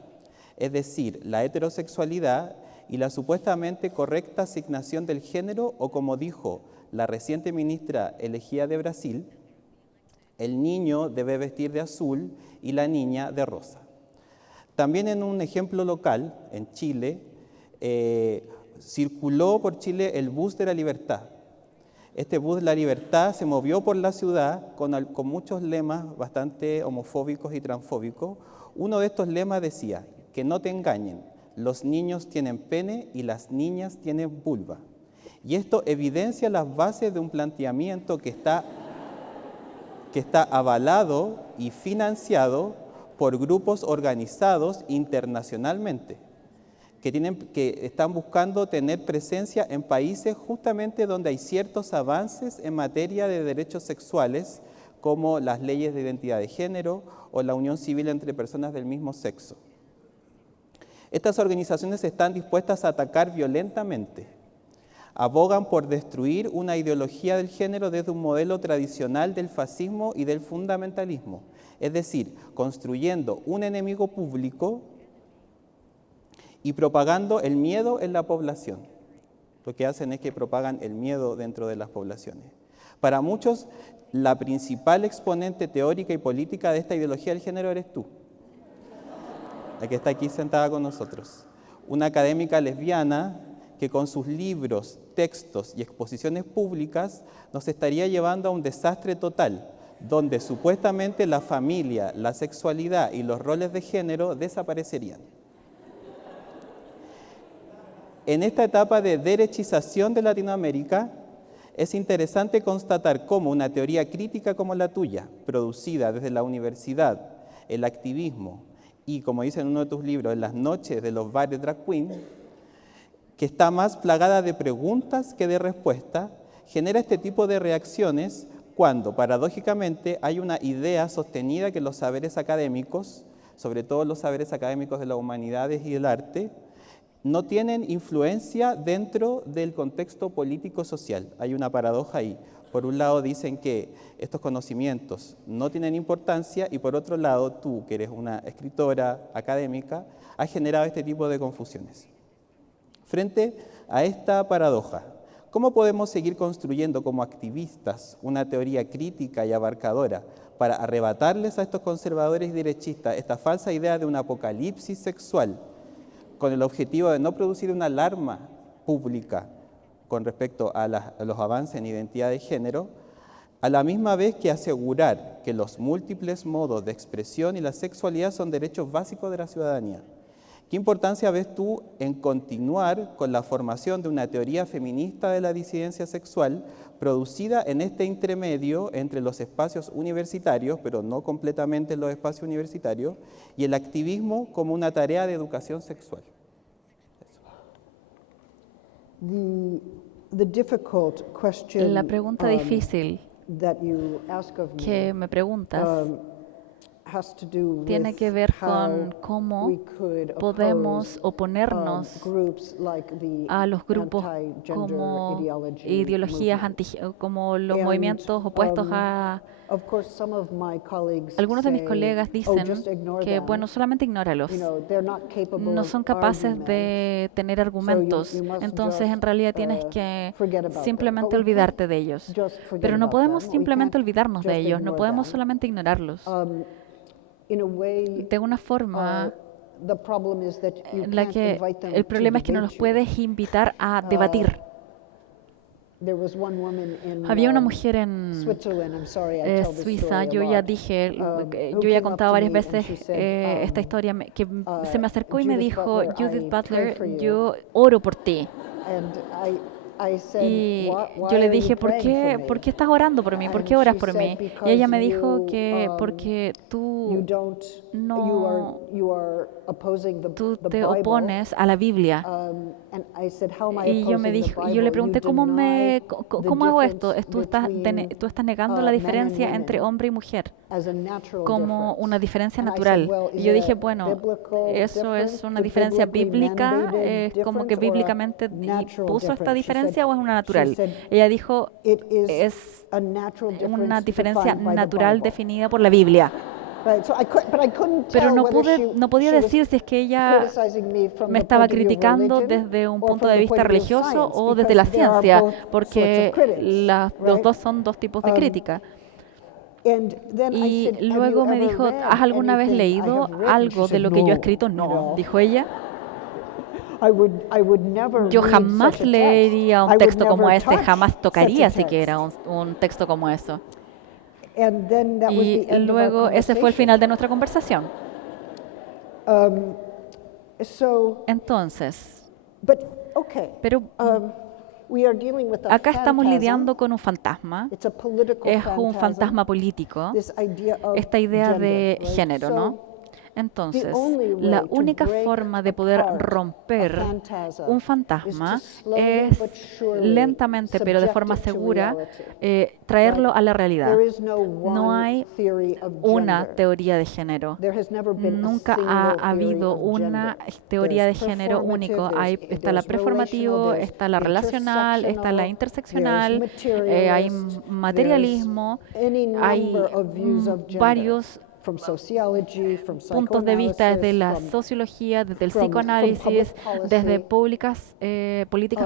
es decir, la heterosexualidad y la supuestamente correcta asignación del género, o como dijo la reciente ministra elegida de Brasil, el niño debe vestir de azul y la niña de rosa. También en un ejemplo local, en Chile, circuló por Chile el bus de la libertad. Este bus de la libertad se movió por la ciudad con muchos lemas bastante homofóbicos y transfóbicos. Uno de estos lemas decía: que no te engañen, los niños tienen pene y las niñas tienen vulva. Y esto evidencia las bases de un planteamiento que está avalado y financiado por grupos organizados internacionalmente, que están buscando tener presencia en países justamente donde hay ciertos avances en materia de derechos sexuales, como las leyes de identidad de género o la unión civil entre personas del mismo sexo. Estas organizaciones están dispuestas a atacar violentamente. Abogan por destruir una ideología del género desde un modelo tradicional del fascismo y del fundamentalismo, es decir, construyendo un enemigo público y propagando el miedo en la población. Lo que hacen es que propagan el miedo dentro de las poblaciones. Para muchos, la principal exponente teórica y política de esta ideología del género eres tú, la que está aquí sentada con nosotros. una académica lesbiana que con sus libros, textos y exposiciones públicas nos estaría llevando a un desastre total, donde supuestamente la familia, la sexualidad y los roles de género desaparecerían. En esta etapa de derechización de Latinoamérica, es interesante constatar cómo una teoría crítica como la tuya, producida desde la universidad, el activismo y, como dice en uno de tus libros, en las noches de los bares drag queen, que está más plagada de preguntas que de respuestas, genera este tipo de reacciones cuando, paradójicamente, hay una idea sostenida que los saberes académicos, sobre todo los saberes académicos de las humanidades y del arte, no tienen influencia dentro del contexto político-social. Hay una paradoja ahí. Por un lado dicen que estos conocimientos no tienen importancia y por otro lado tú, que eres una escritora académica, has generado este tipo de confusiones. Frente a esta paradoja, ¿cómo podemos seguir construyendo como activistas una teoría crítica y abarcadora para arrebatarles a estos conservadores y derechistas esta falsa idea de un apocalipsis sexual con el objetivo de no producir una alarma pública con respecto a los avances en identidad de género, a la misma vez que asegurar que los múltiples modos de expresión y la sexualidad son derechos básicos de la ciudadanía? ¿Qué importancia ves tú en continuar con la formación de una teoría feminista de la disidencia sexual producida en este intermedio entre los espacios universitarios, pero no completamente los espacios universitarios, y el activismo como una tarea de educación sexual? La pregunta difícil que me preguntas tiene que ver con cómo podemos oponernos a los grupos como ideologías como los movimientos opuestos a... Algunos de mis colegas dicen que, bueno, solamente ignóralos. No son capaces de tener argumentos. Entonces, en realidad, tienes que simplemente olvidarte de ellos. Pero no podemos simplemente olvidarnos de ellos. No podemos solamente ignorarlos. De una forma en la que el problema es que no los puedes invitar a debatir. Había una mujer en Suiza, yo ya dije, yo ya he contado varias veces esta historia, que se me acercó y me dijo, Judith Butler, yo oro por ti. Y yo le dije, ¿por qué estás orando por mí? ¿Por qué oras por mí? Y ella me dijo que porque tú te opones a la Biblia. Y yo le pregunté, ¿cómo hago esto? Tú estás negando la diferencia entre hombre y mujer como una diferencia natural. Y yo dije, bueno, eso es una diferencia bíblica, como que bíblicamente puso esta diferencia, o es una natural. Ella dijo, es una diferencia natural definida por la Biblia. Pero no podía decir si es que ella me estaba criticando desde un punto de vista religioso o desde la ciencia, porque los dos son dos tipos de crítica. Y luego me dijo, ¿has alguna vez leído algo de lo que yo he escrito? No, dijo ella. Yo jamás leería un texto como ese, jamás tocaría siquiera un texto como eso. Y luego ese fue el final de nuestra conversación. Entonces, pero acá estamos lidiando con un fantasma, es un fantasma político, esta idea de género, ¿no? Entonces, la única forma de poder romper un fantasma es lentamente, pero de forma segura, traerlo a la realidad. No hay una teoría de género. Nunca ha habido una teoría de género único. Está la performativo, está la relacional, está la interseccional, hay materialismo, hay varios puntos de vista desde la sociología, desde el psicoanálisis, desde políticas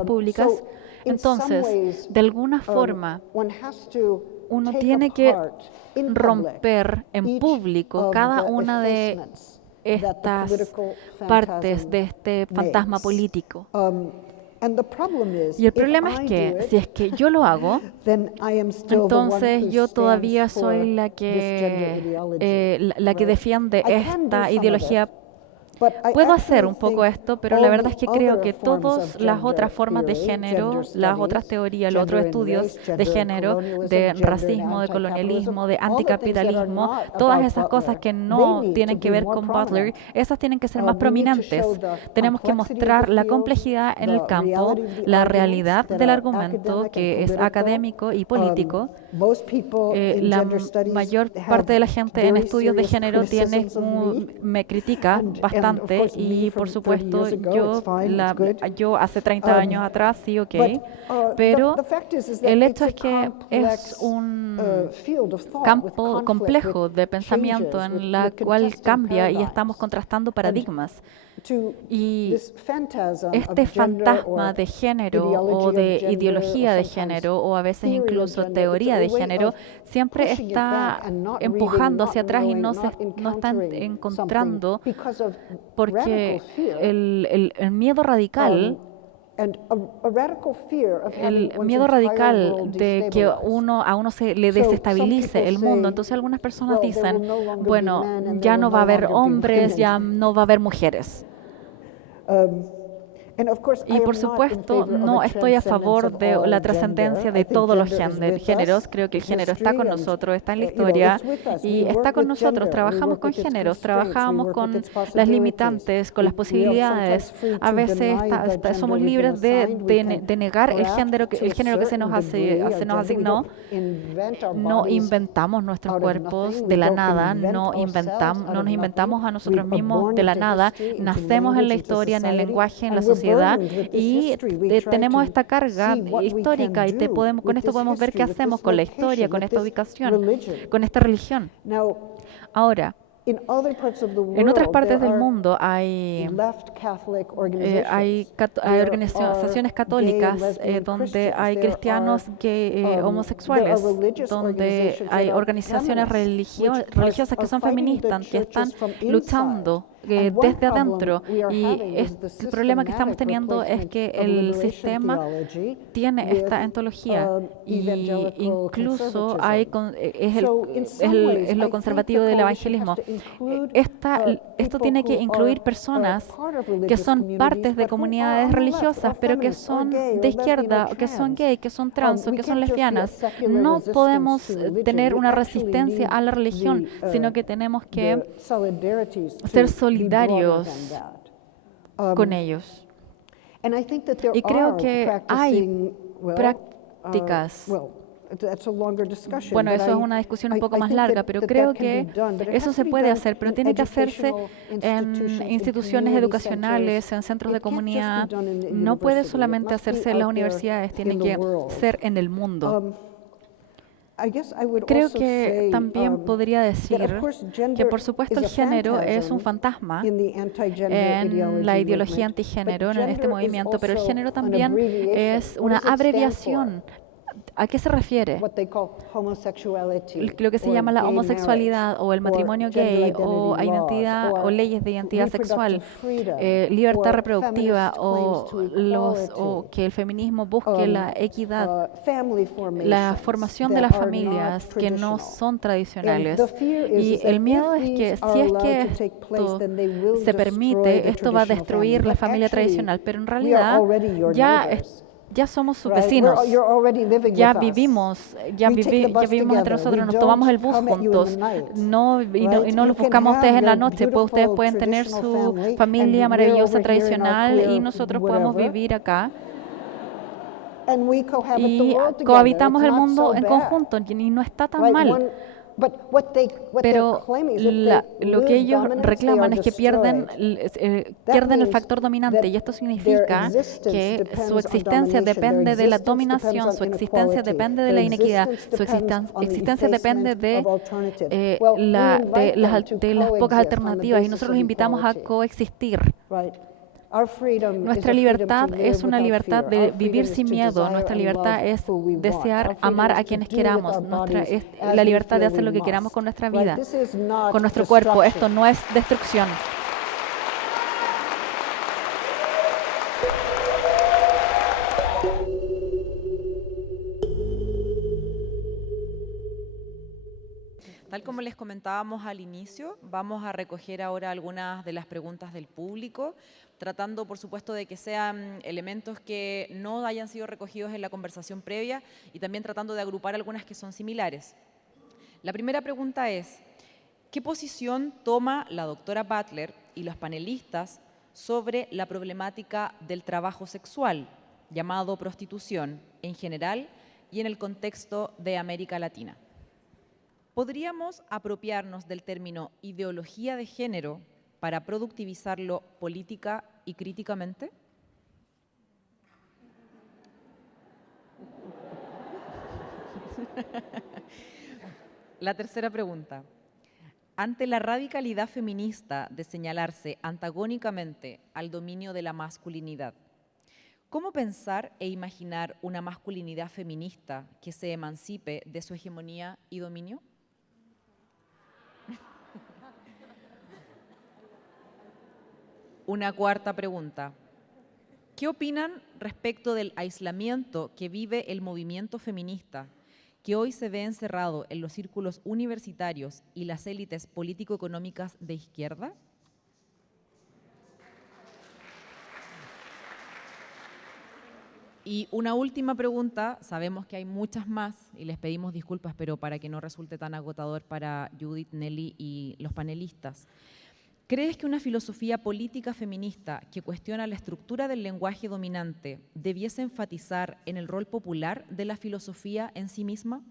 públicas. Entonces, de alguna forma, uno tiene que romper en público cada una de estas partes de este fantasma político. Y el problema es que si es que yo lo hago, entonces yo todavía soy la que defiende esta ideología. Puedo hacer un poco esto, pero la verdad es que creo que todas las otras formas de género, las otras teorías, los otros estudios de género, de racismo, de colonialismo, de anticapitalismo, todas esas cosas que no tienen que ver con Butler, esas tienen que ser más prominentes. Tenemos que mostrar la complejidad en el campo, la realidad del argumento, que es académico y político. La mayor parte de la gente en estudios de género me critica bastante. Y por supuesto yo hace 30 años atrás sí, pero el hecho es que es un campo complejo de pensamiento en la cual cambia y estamos contrastando paradigmas. Y este fantasma de género o de ideología de género o a veces incluso teoría de género siempre está empujando hacia atrás y no está encontrando, porque el miedo radical de que a uno se le desestabilice el mundo. Entonces algunas personas dicen, bueno, ya no va a haber hombres, ya no va a haber mujeres. Y por supuesto, no estoy a favor de la trascendencia de todos los géneros. Creo que el género está con nosotros, está en la historia y está con nosotros. Trabajamos con géneros, trabajamos con las limitantes, con las posibilidades. A veces somos libres de negar el género que se nos asignó. No inventamos nuestros cuerpos de la nada, no nos inventamos a nosotros mismos de la nada. Nacemos en la historia, en el lenguaje, en la sociedad. Y tenemos esta carga histórica y con esto podemos ver qué hacemos con la historia, con esta ubicación, con esta religión. Ahora, en otras partes del mundo hay organizaciones católicas donde hay cristianos homosexuales, donde hay organizaciones religiosas que son feministas, que están luchando desde adentro. Y el problema que estamos teniendo es que el sistema tiene esta ontología y incluso es lo conservativo del evangelismo. Esto tiene que incluir personas que son partes de comunidades religiosas, pero que son de izquierda, que son gay, que son trans o que son lesbianas. No podemos tener una resistencia a la religión, sino que tenemos que ser solidarios con ellos. Y creo que hay prácticas. Bueno, eso es una discusión un poco más larga, pero creo que eso se puede hacer, pero tiene que hacerse en instituciones educacionales, en centros de comunidad. No puede solamente hacerse en las universidades, tiene que ser en el mundo. Creo que también podría decir que, por supuesto, el género es un fantasma en la ideología antigénero, en este movimiento, pero el género también es una abreviación. ¿A qué se refiere? Lo que se llama la homosexualidad o el matrimonio gay o identidad o leyes de identidad sexual, libertad reproductiva o que el feminismo busque la equidad, la formación de las familias que no son tradicionales. Y el miedo es que si es que esto se permite, esto va a destruir la familia tradicional, pero en realidad ya somos sus vecinos, ya vivimos entre nosotros, nos tomamos el bus juntos, y no los buscamos a ustedes en la noche, pues ustedes pueden tener su familia maravillosa tradicional y nosotros podemos vivir acá. Y cohabitamos el mundo en conjunto y no está tan mal. Pero lo que ellos reclaman es que pierden el factor dominante y esto significa que su existencia depende de la dominación, su existencia depende de la inequidad, su existencia depende de las pocas alternativas y nosotros los invitamos a coexistir. Nuestra libertad es una libertad de vivir sin miedo. Nuestra libertad es desear amar a quienes queramos. Es la libertad de hacer lo que queramos con nuestra vida, con nuestro cuerpo. Esto no es destrucción. Tal como les comentábamos al inicio, vamos a recoger ahora algunas de las preguntas del público, tratando, por supuesto, de que sean elementos que no hayan sido recogidos en la conversación previa y también tratando de agrupar algunas que son similares. La primera pregunta es, ¿qué posición toma la doctora Butler y los panelistas sobre la problemática del trabajo sexual, llamado prostitución, en general y en el contexto de América Latina? ¿Podríamos apropiarnos del término ideología de género para productivizarlo política y críticamente? La tercera pregunta. Ante la radicalidad feminista de señalarse antagónicamente al dominio de la masculinidad, ¿cómo pensar e imaginar una masculinidad feminista que se emancipe de su hegemonía y dominio? Una cuarta pregunta. ¿Qué opinan respecto del aislamiento que vive el movimiento feminista, que hoy se ve encerrado en los círculos universitarios y las élites político-económicas de izquierda? Y una última pregunta, sabemos que hay muchas más y les pedimos disculpas, pero para que no resulte tan agotador para Judith, Nelly y los panelistas. ¿Crees que una filosofía política feminista que cuestiona la estructura del lenguaje dominante debiese enfatizar en el rol popular de la filosofía en sí misma?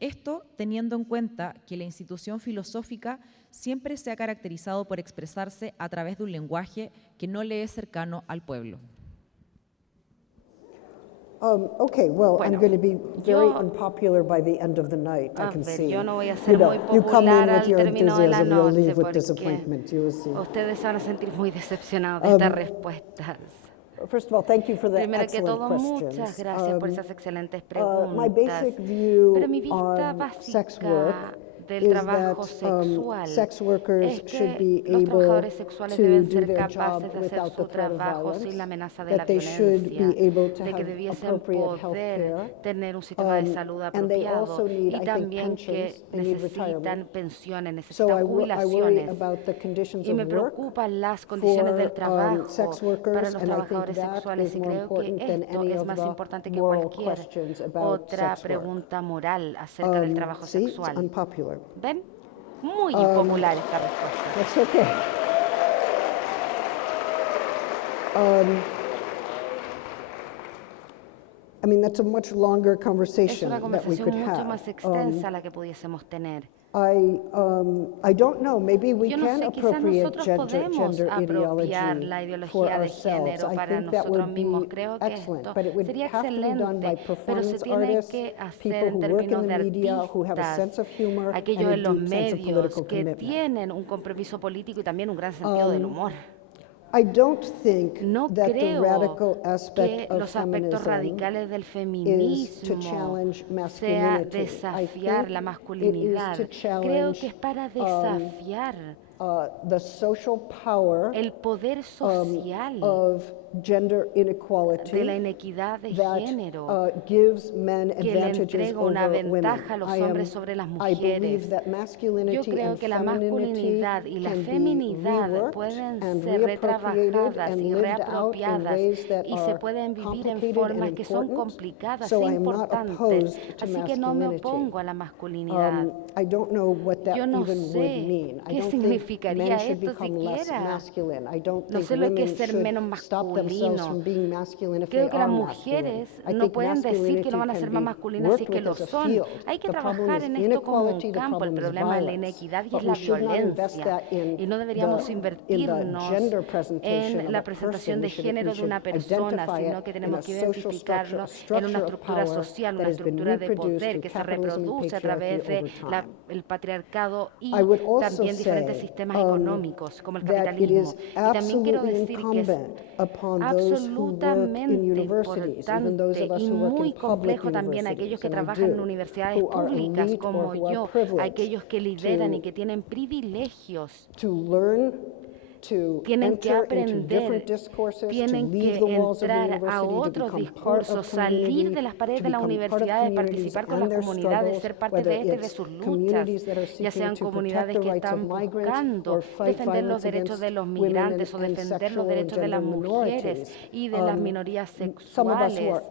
Esto teniendo en cuenta que la institución filosófica siempre se ha caracterizado por expresarse a través de un lenguaje que no le es cercano al pueblo. Okay, well, I'm going to be very unpopular by the end of the night, I can see. Yo no voy a ser muy You come in popular with al your término de la enthusiasm, you'll noche leave with porque disappointment, you will see. ustedes se van a sentir muy decepcionados de estas respuestas. First of all, thank you for the Primero que excellent todo, questions. muchas gracias por esas excelentes My preguntas. basic view Pero mi vista on sex básica work del is trabajo that sexual sex workers es should que be los able trabajadores sexuales to deben do ser their capaces job de hacer without su the threat of trabajo sin violence, la amenaza de la that they should be violencia, able to de que have debiesen appropriate health poder care, tener un sistema de salud and they also apropiado need, y I think, también que pensions, they need necesitan retirement. pensiones, So necesitan I worry jubilaciones. about the conditions Y me of work preocupan las condiciones del for trabajo sex para workers, los and I think trabajadores that sexuales is y more creo que important than esto any es of más the importante que moral cualquier questions about otra sex work. pregunta moral acerca del trabajo See, it's sexual. unpopular. ¿Ven? Muy impopular esta respuesta. That's okay. I mean, that's a much longer Es conversation una that we could conversación mucho have. más extensa la que pudiésemos tener. I don't know, maybe we Yo no can sé, quizás appropriate nosotros podemos gender apropiar ideology la for ideología de ourselves. género I para think that nosotros would mismos. be Creo que excellent, esto but it would sería have to be done by excelente, pero se performance tiene artists, que hacer people en who work in términos the de media, who have a sense artistas, of humor and aquellos a en los deep sense of medios political que commitment. tienen un compromiso político y también un gran sentido del humor. I don't think No that the creo radical que aspect of los aspectos feminism radicales del is to feminismo challenge sea masculinity. I desafiar think la it masculinidad. is to Creo challenge que es para desafiar the social power el poder social of gender inequality de la inequidad de that género gives men que le advantages entrega una over women. ventaja a los hombres sobre las I believe mujeres. that masculinity Yo creo and que la femininity masculinidad y la can be feminidad reworked pueden and ser reappropriated retrabajadas and y lived out in reapropiadas ways that y se are pueden vivir en complicated formas and que son important. complicadas So e I am not importantes. opposed to Así que no me masculinity. opongo a la masculinidad. I don't know what that Yo no even would sé mean. I qué don't think significaría men should esto become less siquiera. masculine. I don't No think sé lo que women es ser should menos stop themselves masculino. from being masculine if Creo they que las are mujeres masculine. I no think pueden decir que no van a masculinity ser can más be masculinas si es worked que with lo as a son. field. Hay que The problem trabajar is en esto como un inequality, the campo. El problem is problema es la violence. inequidad y But es la we should not invest violencia. that in Y no deberíamos the invertirnos gender presentation en of la a presentación person. de We género de should una persona, identify sino it que in a tenemos que social identificarlo structure en una of estructura power social, that una has been estructura de reproduced poder through que se capitalism and reproduce a patriarchy través over de time. el patriarcado y I would also también diferentes say, sistemas económicos como el that it capitalismo. is Y también quiero absolutely decir que es incumbent upon those who work in absolutamente universities, even those importante of us y who work muy in public complejo también aquellos universities, que and I trabajan en do, universidades who are públicas elite or como who are yo, privileged, aquellos que lideran to y que tienen privilegios to learn tienen que aprender, tienen que entrar a otros discursos, salir de las paredes de las universidades, participar con las comunidades, ser parte de sus luchas, ya sean comunidades que están buscando defender los derechos de los migrantes o defender los derechos de las mujeres y de las minorías sexuales.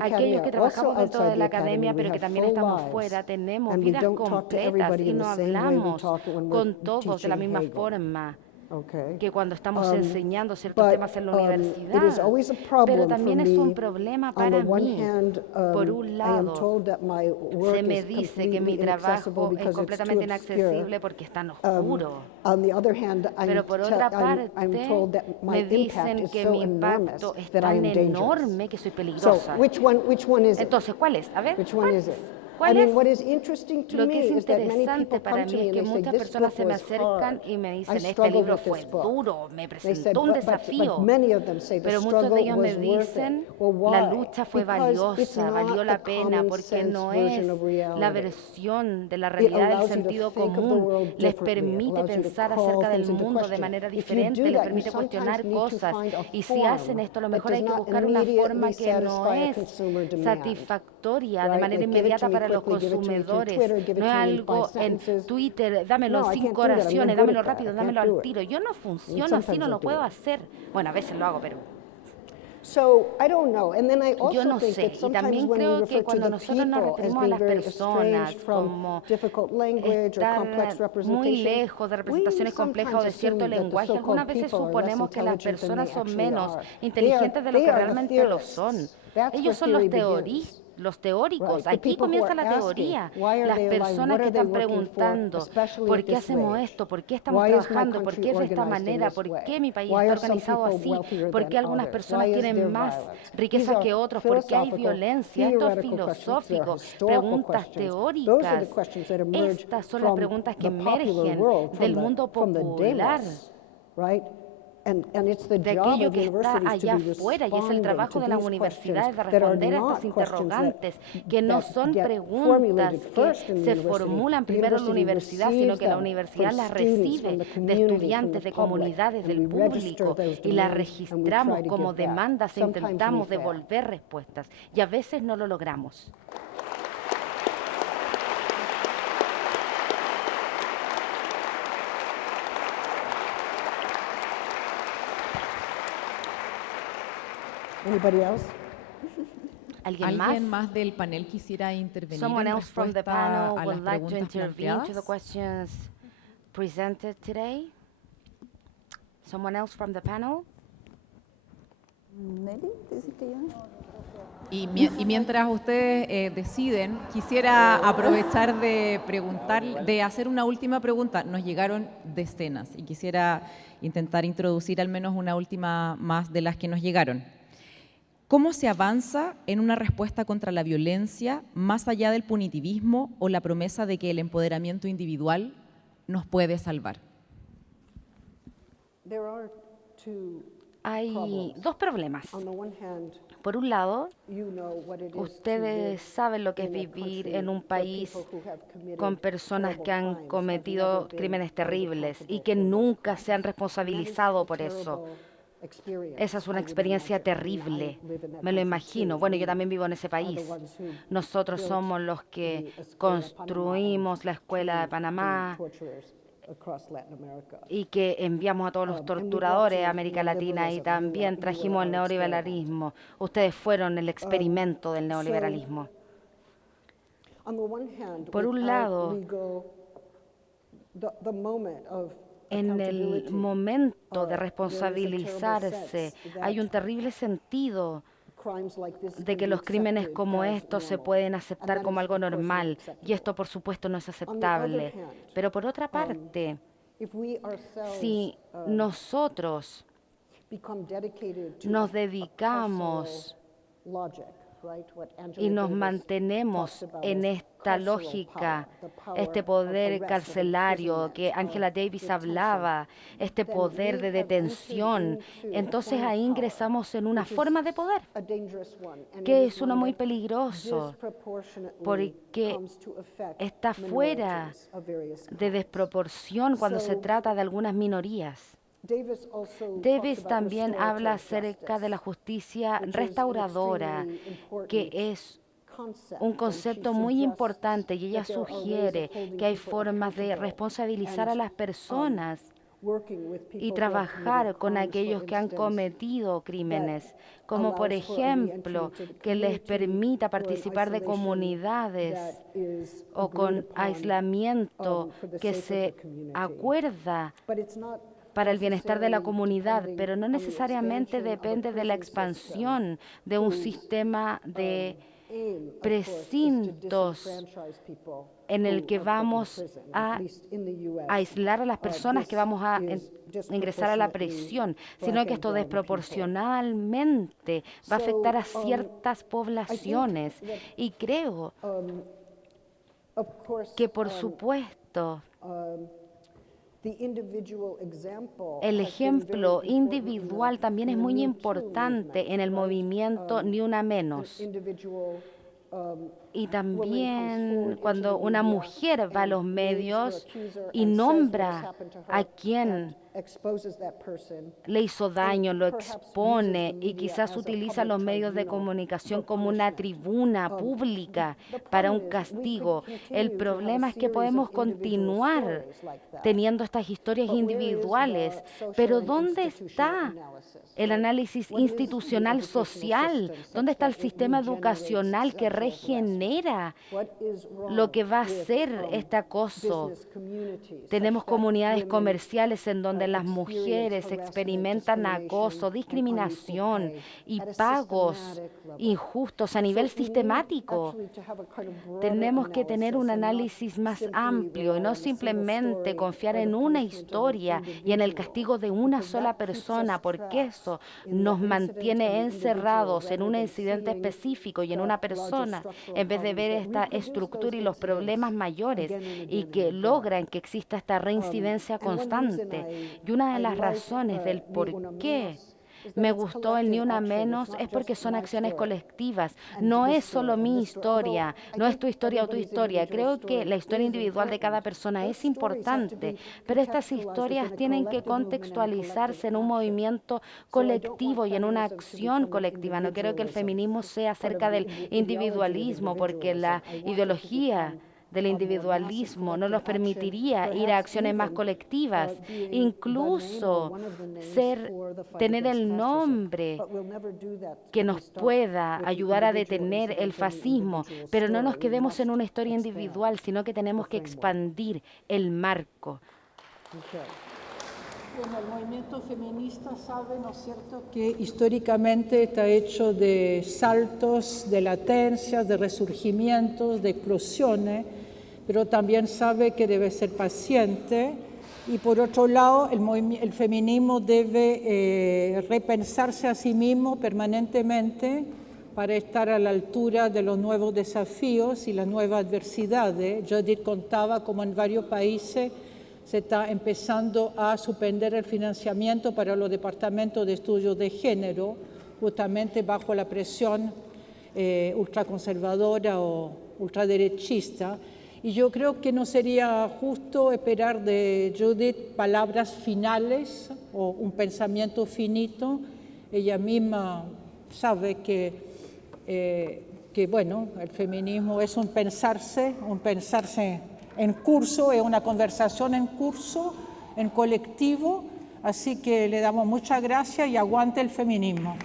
Aquellos que trabajamos dentro de la academia, pero que también estamos fuera, tenemos vidas completas y no hablamos con todos de la misma forma que cuando estamos enseñando ciertos temas en la universidad, pero también es un problema para mí. Por un lado, se me dice que mi trabajo es completamente inaccesible porque es tan oscuro, pero por otra parte, me dicen que mi impacto es tan enorme que soy peligrosa. Entonces, ¿cuál es? A ver, ¿cuál es? Lo que es interesante para mí es que muchas personas se me acercan y me dicen, este libro fue duro, me presentó un desafío, pero muchos de ellos me dicen, la lucha fue valiosa, valió la pena, porque no es la versión de la realidad del sentido común, les permite pensar acerca del mundo de manera diferente, les permite cuestionar cosas, y si hacen esto, a lo mejor hay que buscar una forma que no es satisfactoria de manera inmediata para los consumidores, no es algo en Twitter, dámelo 5 oraciones, dámelo rápido, dámelo al tiro. Yo no funciono así, no lo puedo hacer. Bueno, a veces lo hago, pero yo no sé, y también creo que cuando nosotros nos referimos a las personas como estar muy lejos de representaciones complejas o de cierto lenguaje, algunas veces suponemos que las personas son menos inteligentes de lo que realmente lo son. Ellos son los teóricos. Aquí comienza la teoría. Las personas que están preguntando, ¿por qué hacemos esto? ¿Por qué estamos trabajando? ¿Por qué es de esta manera? ¿Por qué mi país está organizado así? ¿Por qué algunas personas tienen más riqueza que otros? ¿Por qué hay violencia? Esto es filosófico. Preguntas teóricas. Estas son las preguntas que emergen del mundo popular, de aquello que está allá afuera, y es el trabajo de las universidades de responder a estas interrogantes, que no son preguntas que se formulan primero en la universidad, sino que la universidad las recibe de estudiantes, de comunidades, del público, y las registramos como demandas e intentamos devolver respuestas, y a veces no lo logramos. ¿Alguien más del panel quisiera intervenir Someone en else from the respuesta panel a would las like to preguntas intervene to the planteadas? questions presented today? Someone else from the panel? Nelly, ¿te hiciste ya? Y mientras ustedes deciden, quisiera aprovechar de hacer una última pregunta. Nos llegaron decenas y quisiera intentar introducir al menos una última más de las que nos llegaron. ¿Cómo se avanza en una respuesta contra la violencia más allá del punitivismo o la promesa de que el empoderamiento individual nos puede salvar? Hay dos problemas. Por un lado, ustedes saben lo que es vivir en un país con personas que han cometido crímenes terribles y que nunca se han responsabilizado por eso. Esa es una experiencia terrible, me lo imagino. Bueno, yo también vivo en ese país. Nosotros somos los que construimos la escuela de Panamá y que enviamos a todos los torturadores a América Latina, y también trajimos el neoliberalismo. Ustedes fueron el experimento del neoliberalismo. Por un lado, en el momento de responsabilizarse, hay un terrible sentido de que los crímenes como estos se pueden aceptar como algo normal, y esto por supuesto no es aceptable. Pero por otra parte, si nosotros nos dedicamos y nos mantenemos en esta lógica, este poder carcelario que Angela Davis hablaba, este poder de detención, entonces ahí ingresamos en una forma de poder que es uno muy peligroso, porque está fuera de desproporción cuando se trata de algunas minorías. Davis también habla acerca de la justicia restauradora, que es un concepto muy importante, y ella sugiere que hay formas de responsabilizar a las personas y trabajar con aquellos que han cometido crímenes, como por ejemplo que les permita participar de comunidades o con aislamiento que se acuerda para el bienestar de la comunidad, pero no necesariamente depende de la expansión de un sistema de precintos en el que vamos a aislar a las personas que vamos a ingresar a la prisión, sino que esto desproporcionalmente va a afectar a ciertas poblaciones. Y creo que, por supuesto, el ejemplo individual también es muy importante en el movimiento Ni Una Menos. Y también cuando una mujer va a los medios y nombra a quien le hizo daño, lo expone y quizás utiliza los medios de comunicación como una tribuna pública para un castigo. El problema es que podemos continuar teniendo estas historias individuales, pero ¿dónde está el análisis institucional social? ¿Dónde está el sistema educacional que regenera lo que va a ser este acoso? Tenemos comunidades comerciales en donde las mujeres experimentan acoso, discriminación y pagos injustos a nivel sistemático. Tenemos que tener un análisis más amplio y no simplemente confiar en una historia y en el castigo de una sola persona, porque eso nos mantiene encerrados en un incidente específico y en una persona, en vez de ver esta estructura y los problemas mayores y que logran que exista esta reincidencia constante. Y una de las razones del por qué me gustó el Ni Una Menos es porque son acciones colectivas. No es solo mi historia, no es tu historia o tu historia. Creo que la historia individual de cada persona es importante, pero estas historias tienen que contextualizarse en un movimiento colectivo y en una acción colectiva. No creo que el feminismo sea acerca del individualismo, porque la ideología del individualismo no nos permitiría ir a acciones más colectivas, incluso tener el nombre que nos pueda ayudar a detener el fascismo, pero no nos quedemos en una historia individual, sino que tenemos que expandir el marco. Bueno, el movimiento feminista sabe, ¿no es cierto?, que históricamente está hecho de saltos, de latencias, de resurgimientos, de explosiones, pero también sabe que debe ser paciente. Y por otro lado, el feminismo debe repensarse a sí mismo permanentemente para estar a la altura de los nuevos desafíos y las nuevas adversidades. Judith contaba como en varios países se está empezando a suspender el financiamiento para los departamentos de estudios de género, justamente bajo la presión ultraconservadora o ultraderechista. Y yo creo que no sería justo esperar de Judith palabras finales o un pensamiento finito. Ella misma sabe que bueno, el feminismo es un pensarse en curso, es una conversación en curso, en colectivo. Así que le damos muchas gracias y aguante el feminismo.